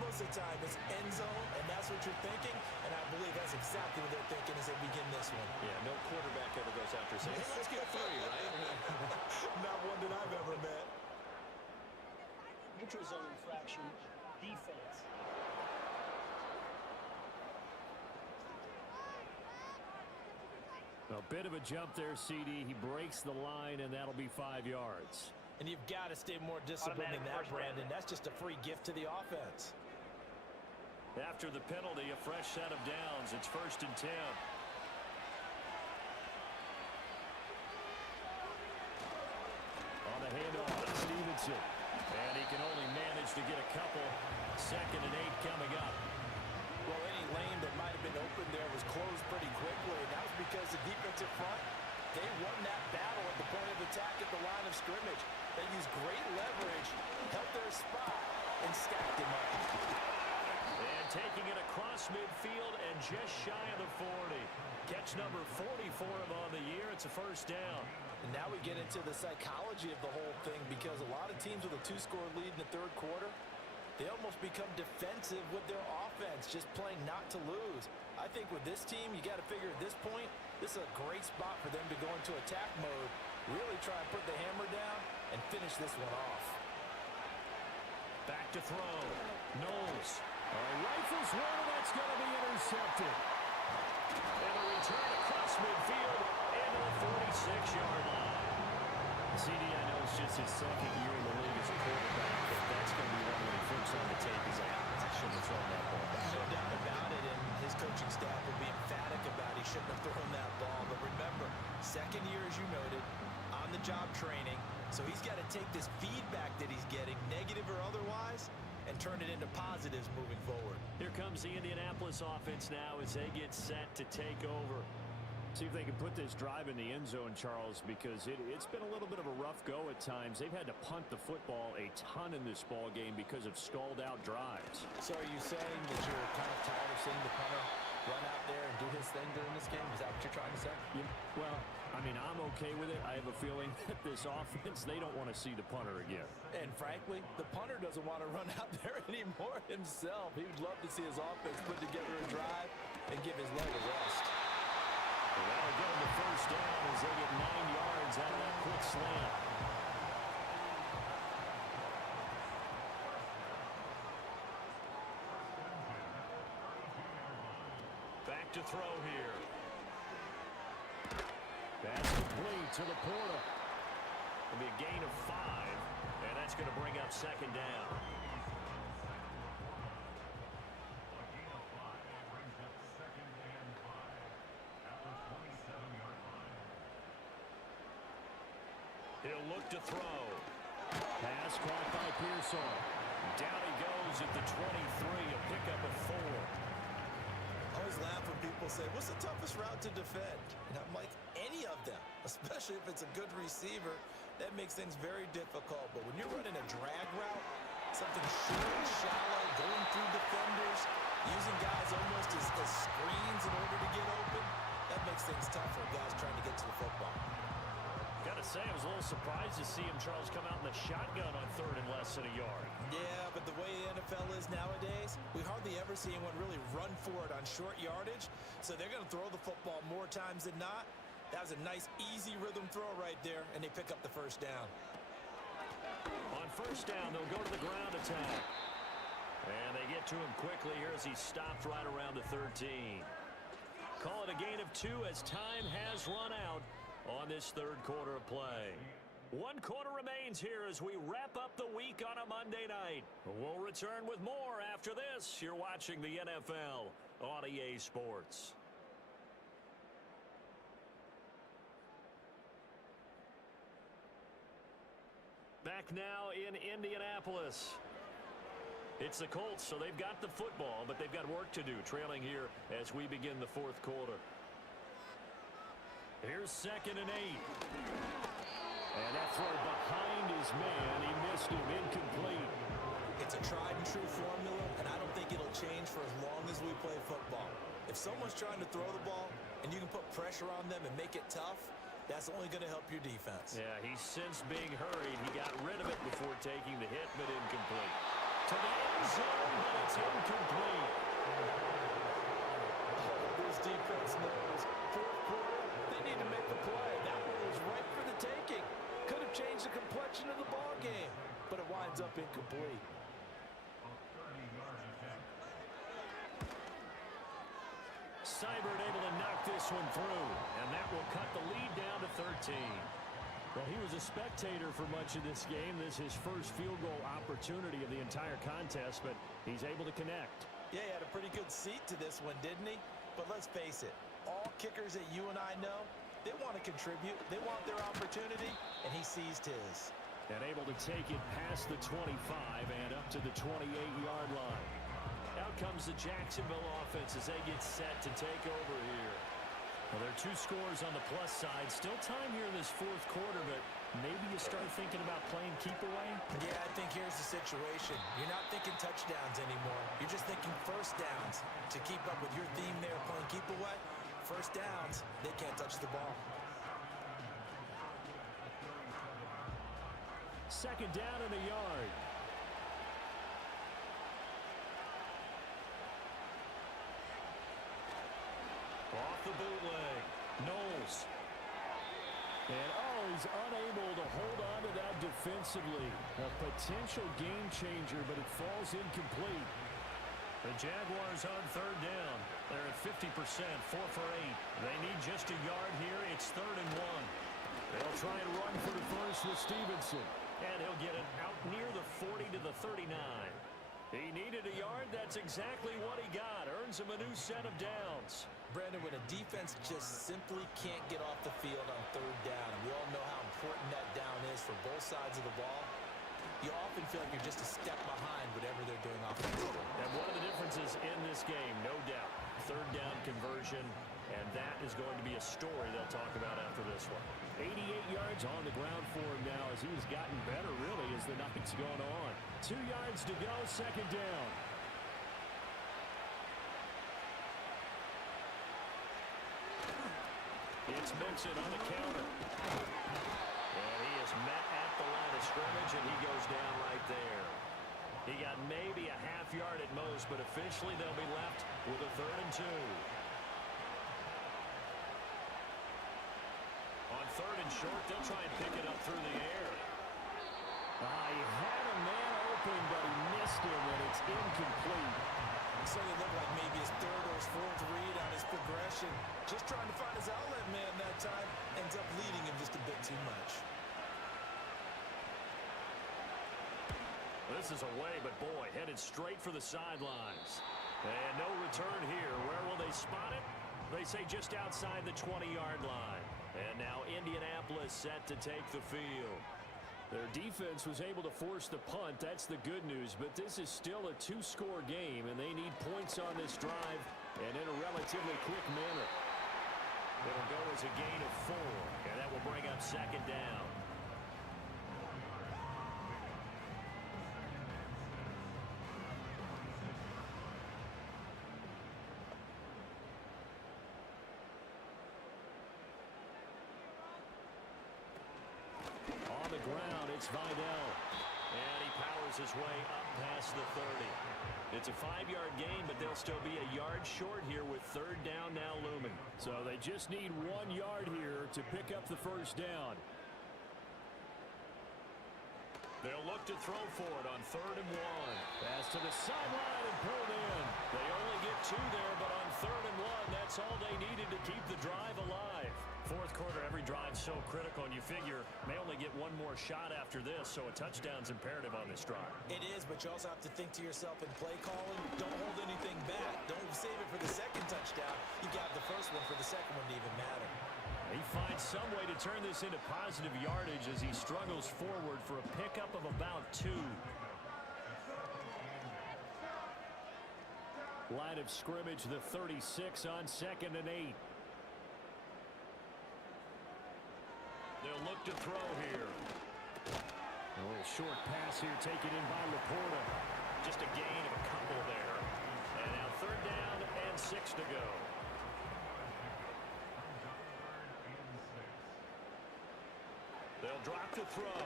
Most of the time, it's end zone, and that's what you're thinking, and I believe that's exactly what they're thinking as they begin this one. Yeah, no quarterback ever goes out there saying, hey, let's get 3, right? Not one that I've ever met. Neutral zone infraction, defense. A bit of a jump there, CD. He breaks the line, and that'll be 5 yards. And you've got to stay more disciplined than that, Brandon. That's just a free gift to the offense. After the penalty, a fresh set of downs. It's 1st and 10. On the handoff, Stevenson. And he can only manage to get a couple. 2nd and 8 coming up. Well, any lane that might have been open there was closed pretty quickly. And that was because the defensive front, they won that battle at the point of attack at the line of scrimmage. They used great leverage, held their spot, and stacked him up. And taking it across midfield and just shy of the 40. Catch number 40 for him on the year. It's a 1st down. And now we get into the psychology of the whole thing, because a lot of teams with a 2-score lead in the 3rd quarter, they almost become defensive with their offense, just playing not to lose. I think with this team, you got to figure at this point, this is a great spot for them to go into attack mode, really try and put the hammer down and finish this one off. Back to throw. Knowles. Rifles one, and that's going to be intercepted. And a return across midfield into the 46-yard line. CD, I know it's just his 2nd year in the league as a quarterback, but that's going to be one when he flips on the tape. He's like, I shouldn't have thrown that ball back. No doubt about it, and his coaching staff will be emphatic about he shouldn't have thrown that ball. But remember, 2nd year, as you noted, on-the-job training, so he's got to take this feedback that he's getting, negative or otherwise, and turn it into positives moving forward. Here comes the Indianapolis offense now as they get set to take over. See if they can put this drive in the end zone, Charles, because it's been a little bit of a rough go at times. They've had to punt the football a ton in this ball game because of stalled-out drives. So are you saying that you're kind of tired of seeing the punter run out there and do his thing during this game? Is that what you're trying to say? Yeah, well, I mean, I'm okay with it. I have a feeling that this offense, they don't want to see the punter again. And frankly, the punter doesn't want to run out there anymore himself. He would love to see his offense put together a drive and give his leg a rest. Well, that'll get them the 1st down as they get 9 yards out of that quick slant. Back to throw here. Pass complete to the Porter. It'll be a gain of 5, and that's going to bring up 2nd down. He'll look to throw. Pass caught by Pearsall. Down he goes at the 23, a pickup of 4. I always laugh when people say, what's the toughest route to defend? And I'm like, any of them, especially if it's a good receiver. That makes things very difficult. But when you're running a drag route, something short, shallow, going through defenders, using guys almost as screens in order to get open, that makes things tough for guys trying to get to the football. Gotta say, I was a little surprised to see him, Charles, come out in the shotgun on 3rd and less than a yard. Yeah, but the way the NFL is nowadays, we hardly ever see anyone really run for it on short yardage. So they're going to throw the football more times than not. That was a nice, easy rhythm throw right there, and they pick up the 1st down. On 1st down, they'll go to the ground attack. And they get to him quickly here as he stopped right around the 13. Call it a gain of 2 as time has run out on this 3rd quarter of play. 1 quarter remains here as we wrap up the week on a Monday night. We'll return with more after this. You're watching the NFL on EA Sports. Back now in Indianapolis. It's the Colts, so they've got the football, but they've got work to do, trailing here as we begin the 4th quarter. Here's 2nd and 8. And that throw behind his man. He missed him. Incomplete. It's a tried-and-true formula, and I don't think it'll change for as long as we play football. If someone's trying to throw the ball and you can put pressure on them and make it tough, that's only going to help your defense. Yeah, he's since being hurried. He got rid of it before taking the hit, but incomplete. To the end zone, but it's incomplete. This defense knows 4th quarter, they need to make a play. That one was right for the taking. Could have changed the complexion of the ball game, but it winds up incomplete. Seibert able to knock this this one through, and that will cut the lead down to 13. Well, he was a spectator for much of this game. This is his first field goal opportunity of the entire contest, but he's able to connect. Yeah, he had a pretty good seat to this one, didn't he? But let's face it, all kickers that you and I know, they want to contribute. They want their opportunity, and he seized his. And able to take it past the 25 and up to the 28-yard line. Out comes the Jacksonville offense as they get set to take over here. Well, there are two scores on the plus side. Still time here in this fourth quarter, but maybe you start thinking about playing keep away? Yeah, I think here's the situation. You're not thinking touchdowns anymore. You're just thinking first downs. To keep up with your theme there, playing keep away, first downs, they can't touch the ball. Second down and a yard. Off the bootleg. Knowles. And he's unable to hold on to that defensively. A potential game changer, but it falls incomplete. The Jaguars on third down. They're at 50%, 4 for 8. They need just a yard here. It's 3rd and 1. They'll try and run for the first with Stevenson. And he'll get it out near the 40 to the 39. He needed a yard. That's exactly what he got. Earns him a new set of downs. Brandon, when a defense just simply can't get off the field on third down, and we all know how important that down is for both sides of the ball, you often feel like you're just a step behind whatever they're doing offensively. And one of the differences in this game, no doubt, third down conversion, and that is going to be a story they'll talk about after this one. 88 yards on the ground for him now as he's gotten better, really, as the night's gone on. 2 yards to go, second down. It's Mixon on the counter. And he is met at the line of scrimmage, and he goes down right there. He got maybe a half yard at most, but officially they'll be left with a 3rd and 2. On 3rd and short, they'll try and pick it up through the air. He had a man open, but he missed him, and it's incomplete. So it looked like maybe his 3rd or his 4th read on his progression. Just trying to find his outlet man that time. Ends up leading him just a bit too much. This is away, but boy, headed straight for the sidelines. And no return here. Where will they spot it? They say just outside the 20-yard line. And now Indianapolis set to take the field. Their defense was able to force the punt. That's the good news. But this is still a 2-score game, and they need points on this drive and in a relatively quick manner. It'll go as a gain of 4, and that will bring up second down. On the ground, it's Vidal. And he powers his way up past the 30. It's a 5-yard gain, but they'll still be a yard short here with third down now looming. So they just need 1 yard here to pick up the first down. They'll look to throw for it on 3rd and 1. Pass to the sideline and pulled in. They only get 2 there, but on 3rd and 1, that's all they needed to keep the drive alive. Fourth quarter, every drive's so critical, and you figure may only get 1 more shot after this, so a touchdown's imperative on this drive. It is, but you also have to think to yourself in play calling, don't hold anything back. Don't save it for the second touchdown. You got the first one for the second one to even matter. He finds some way to turn this into positive yardage as he struggles forward for a pickup of about 2. Line of scrimmage, the 36 on 2nd and 8. They'll look to throw here. A little short pass here taken in by Laporta. Just a gain of a couple there. And now 3rd down and 6 to go. They'll drop to throw.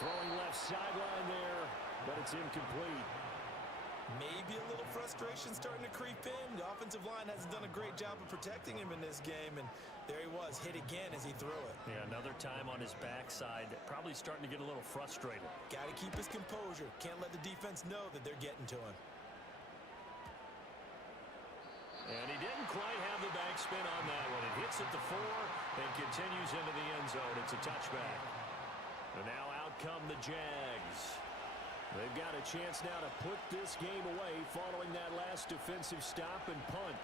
Throwing left sideline there, but it's incomplete. Maybe a little frustration starting to creep in. The offensive line hasn't done a great job of protecting him in this game, and there he was, hit again as he threw it. Yeah, another time on his backside, probably starting to get a little frustrated. Got to keep his composure. Can't let the defense know that they're getting to him. And he didn't quite have the backspin on that one. It hits at the 4 and continues into the end zone. It's a touchback. And now out come the Jags. They've got a chance now to put this game away following that last defensive stop and punt.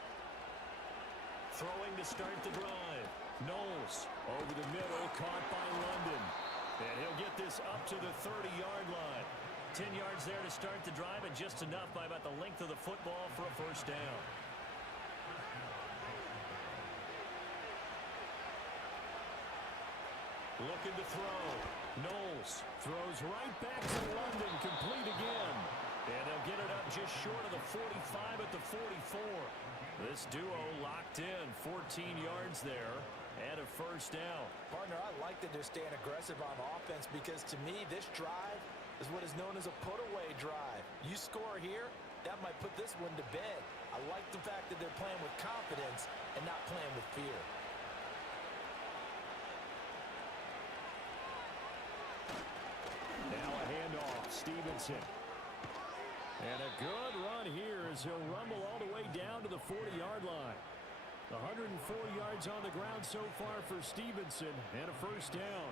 Throwing to start the drive. Knowles over the middle, caught by London. And he'll get this up to the 30-yard line. 10 yards there to start the drive, and just enough by about the length of the football for a first down. Looking to throw. Knowles throws right back to London, complete again. And they'll get it up just short of the 45 at the 44. This duo locked in, 14 yards there, and a first down. Partner, I like that they're staying aggressive on offense because, to me, this drive is what is known as a put-away drive. You score here, that might put this one to bed. I like the fact that they're playing with confidence and not playing with fear. Now a handoff, Stevenson. And a good run here as he'll rumble all the way down to the 40-yard line. 104 yards on the ground so far for Stevenson, and a first down.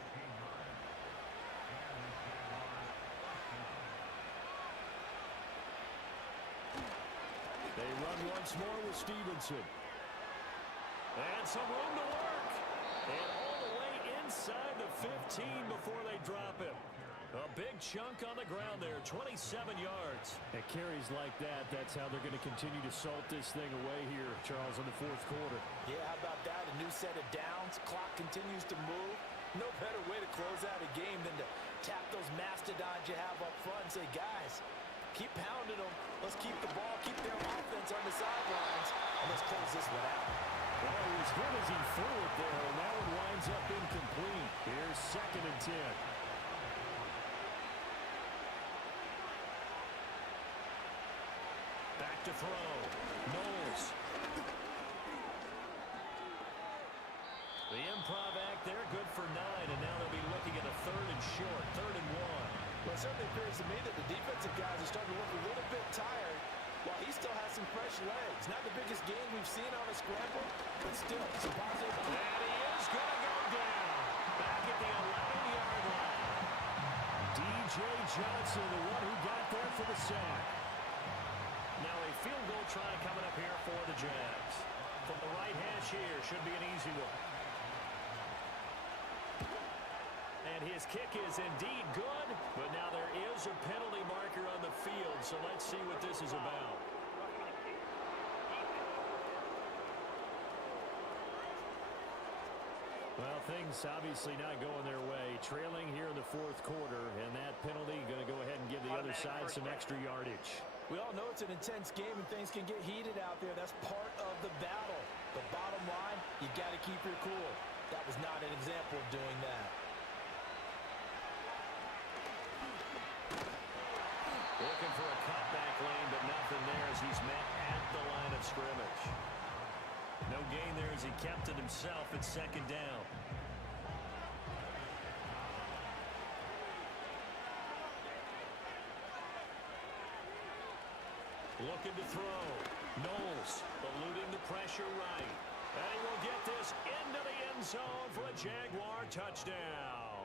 They run once more with Stevenson. And some room to work. And all the way inside the 15 before they drop him. A big chunk on the ground there, 27 yards. At carries like that, that's how they're going to continue to salt this thing away here, Charles, in the fourth quarter. Yeah, how about that? A new set of downs. Clock continues to move. No better way to close out a game than to tap those mastodons you have up front and say, guys, keep pounding them. Let's keep the ball, keep their offense on the sidelines, and let's close this one out. Well, he was good as he threw it there, and that one winds up incomplete. Here's 2nd and 10. Back to throw. Knowles. The improv act there, good for 9, and now they'll be looking at a 3rd and short, 3rd and 1. Well, it certainly appears to me that the defensive guys are starting to look a little bit tired, while he still has some fresh legs. Not the biggest game we've seen on a scramble, but still some positive. And he is going to go down. Back at the 11-yard line. D.J. Johnson, the one who got there for the sack. Now a field goal try coming up here for the Jags. From the right hash here, should be an easy one. And his kick is indeed good, but now there is a penalty marker on the field, so let's see what this is about. Well, things obviously not going their way. Trailing here in the fourth quarter, and that penalty going to go ahead and give the other side some extra yardage. We all know it's an intense game and things can get heated out there. That's part of the battle. But bottom line, you got to keep your cool. That was not an example of doing that. Looking for a cutback lane, but nothing there as he's met at the line of scrimmage. No gain there as he kept it himself at 2nd down. Looking to throw. Knowles eluding the pressure right. And he will get this into the end zone for a Jaguar touchdown.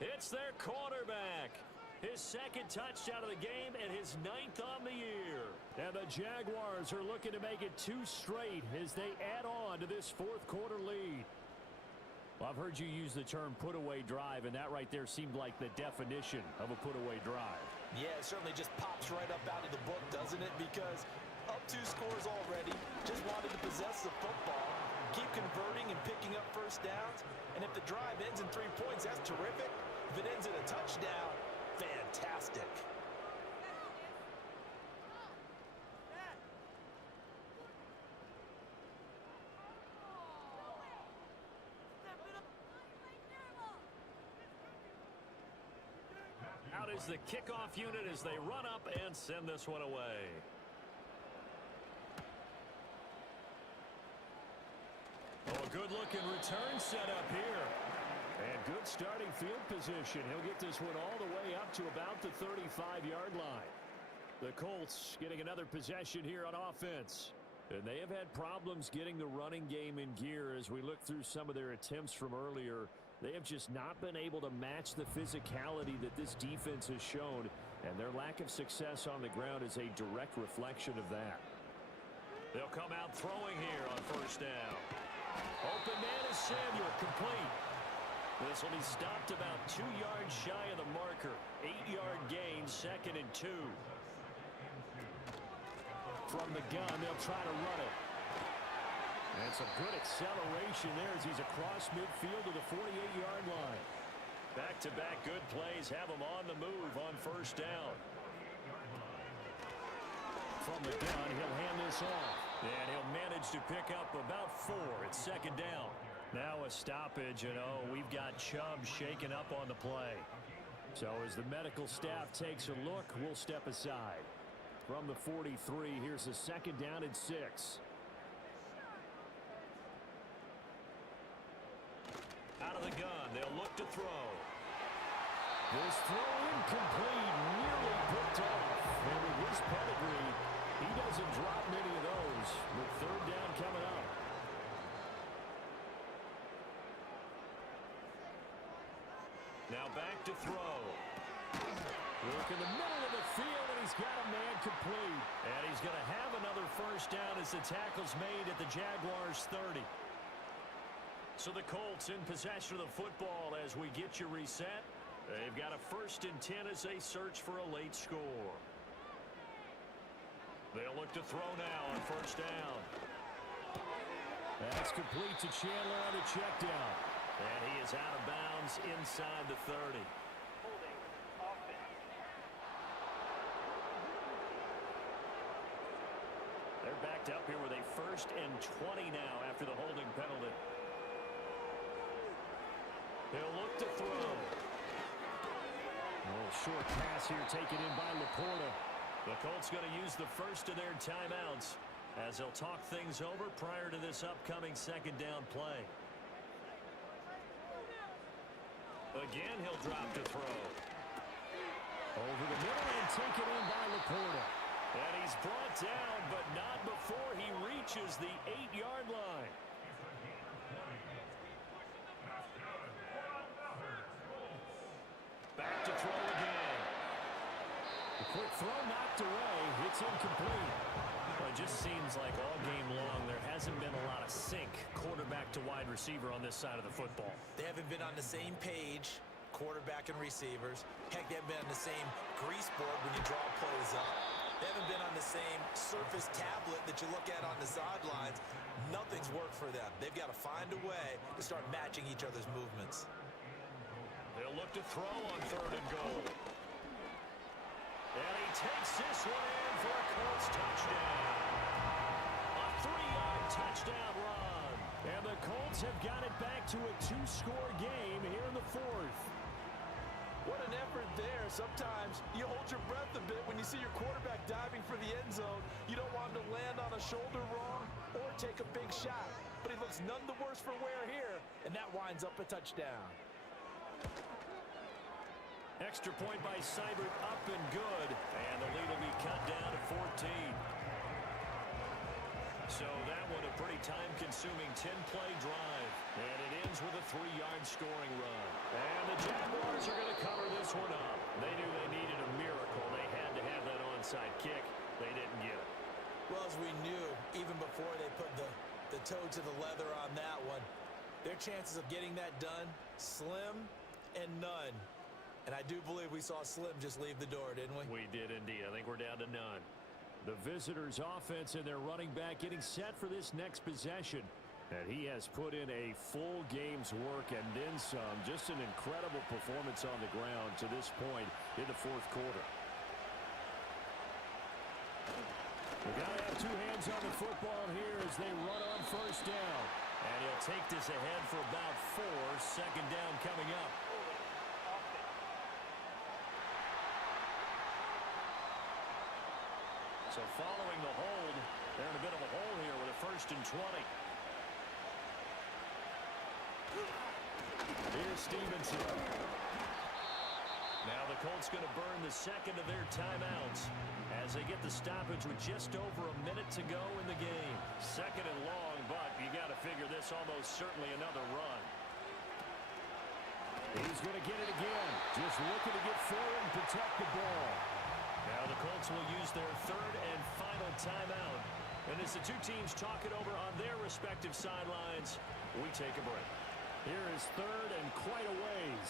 It's their quarterback. His 2nd touchdown of the game and his 9th on the year. And the Jaguars are looking to make it 2 straight as they add on to this fourth quarter lead. Well, I've heard you use the term put-away drive, and that right there seemed like the definition of a put-away drive. Yeah, it certainly just pops right up out of the book, doesn't it? Because up 2 scores already, just wanted to possess the football, keep converting and picking up first downs. And if the drive ends in 3 points, that's terrific. If it ends in a touchdown, fantastic. Out is the kickoff unit as they run up and send this one away. Oh, a good-looking return set up here. And good starting field position. He'll get this one all the way up to about the 35-yard line. The Colts getting another possession here on offense. And they have had problems getting the running game in gear as we look through some of their attempts from earlier. They have just not been able to match the physicality that this defense has shown, and their lack of success on the ground is a direct reflection of that. They'll come out throwing here on first down. Open man is Samuel, complete. This will be stopped about 2 yards shy of the marker. 8-yard gain, 2nd and 2. From the gun, they'll try to run it. And some good acceleration there as he's across midfield to the 48-yard line. Back-to-back good plays have him on the move on first down. From the gun, he'll hand this off. And he'll manage to pick up about 4. It's 2nd down. Now a stoppage, and we've got Chubb shaken up on the play. So as the medical staff takes a look, we'll step aside. From the 43, here's a 2nd down and 6. Out of the gun, they'll look to throw. This throw incomplete, nearly picked off. And with his pedigree, he doesn't drop many of those. With 3rd down coming up. Now back to throw. Look in the middle of the field, and he's got a man complete. And he's going to have another first down as the tackle's made at the Jaguars' 30. So the Colts in possession of the football as we get you reset. They've got a 1st and 10 as they search for a late score. They'll look to throw now on first down. That's complete to Chandler on the check down. And he is out of bounds inside the 30. They're backed up here with a 1st and 20 now after the holding penalty. He'll look to throw. Oh, short pass here taken in by Laporta. The Colts going to use the first of their timeouts as they'll talk things over prior to this upcoming 2nd down play. Again, he'll drop to throw. Over the middle and taken in by Laporta. And he's brought down, but not before he reaches the 8-yard line. Back to throw again. The quick throw knocked away. It's incomplete. Well, it just seems like all game long there hasn't been a lot of sync quarterback to wide receiver on this side of the football. They haven't been on the same page, quarterback and receivers. Heck, they haven't been on the same grease board when you draw plays up. They haven't been on the same surface tablet that you look at on the sidelines. Nothing's worked for them. They've got to find a way to start matching each other's movements. They'll look to throw on 3rd and goal. And he takes this one in for a Colts touchdown. A 3-yard touchdown run. And the Colts have got it back to a 2-score game here in the 4th. What an effort there. Sometimes you hold your breath a bit when you see your quarterback diving for the end zone. You don't want him to land on a shoulder wrong or take a big shot. But he looks none the worse for wear here, and that winds up a touchdown. Extra point by Seibert, up and good. And the lead will be cut down to 14. So that one a pretty time-consuming 10-play drive. And it ends with a 3-yard scoring run. And the Jaguars are going to cover this one up. They knew they needed a miracle. They had to have that onside kick. They didn't get it. Well, as we knew, even before they put the toe to the leather on that one, their chances of getting that done, slim and none. And I do believe we saw Slim just leave the door, didn't we? We did indeed. I think we're down to none. The visitors' offense and their running back getting set for this next possession. And he has put in a full game's work and then some. Just an incredible performance on the ground to this point in the 4th quarter. We've got to have 2 hands on the football here as they run on first down. And he'll take this ahead for about 4. 2nd down coming up. So following the hold, they're in a bit of a hole here with a 1st and 20. Here's Stevenson. Now the Colts going to burn the second of their timeouts as they get the stoppage with just over a minute to go in the game. Second and long, but you got to figure this almost certainly another run. He's going to get it again. Just looking to get forward and protect the ball. Now the Colts will use their third and final timeout. And as the two teams talk it over on their respective sidelines, we take a break. Here is third and quite a ways.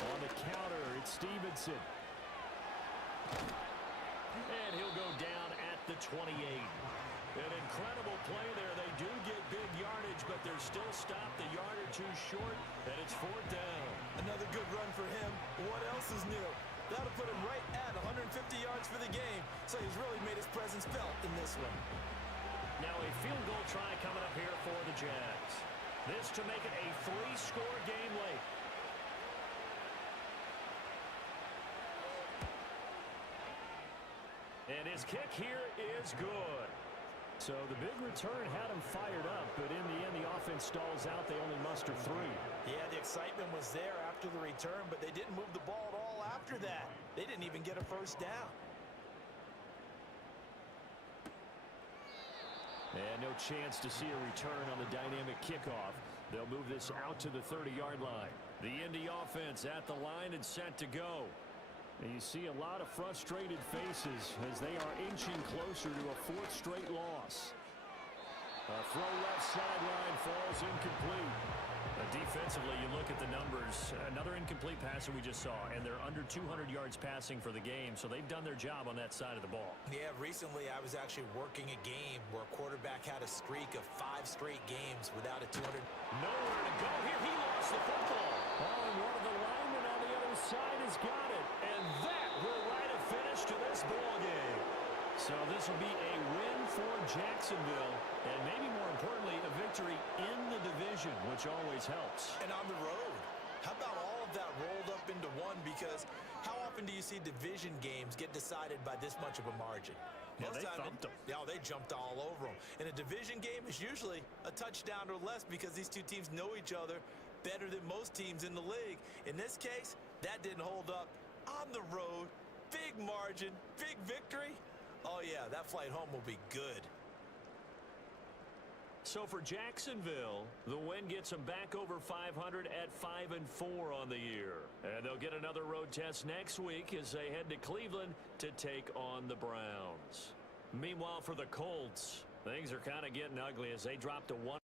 On the counter, it's Stevenson. And he'll go down at the 28. An incredible play there. They do get big yardage, but they're still stopped a yard or two short, and it's fourth down. Another good run for him. What else is new? That'll put him right at 150 yards for the game, so he's really made his presence felt in this one. Now a field goal try coming up here for the Jags. This to make it a three-score game late. And his kick here is good. So the big return had him fired up, but in the end, the offense stalls out. They only muster three. Yeah, the excitement was there after the return, but they didn't move the ball at all after that. They didn't even get a first down. And no chance to see a return on the dynamic kickoff. They'll move this out to the 30-yard line. The Indy offense at the line and set to go. And you see a lot of frustrated faces as they are inching closer to a fourth straight loss. A throw left sideline falls incomplete. Defensively, you look at the numbers. Another incomplete pass that we just saw, and they're under 200 yards passing for the game, so they've done their job on that side of the ball. Yeah, recently I was actually working a game where a quarterback had a streak of 5 straight games without a 200. Nowhere to go here. He lost the football. Oh, and one of the linemen on the other side has got it. And that will write a finish to this ball game. So this will be a win for Jacksonville, and maybe more importantly, a victory in the division, which always helps. And on the road. How about all of that rolled up into one? Because how often do you see division games get decided by this much of a margin? Yeah, they thumped them. Yeah, they jumped all over them. And a division game is usually a touchdown or less because these two teams know each other better than most teams in the league. In this case, that didn't hold up. On the road, big margin, big victory. Oh, yeah, that flight home will be good. So for Jacksonville, the win gets them back over 500 at 5-4 on the year. And they'll get another road test next week as they head to Cleveland to take on the Browns. Meanwhile, for the Colts, things are kind of getting ugly as they drop to 1-4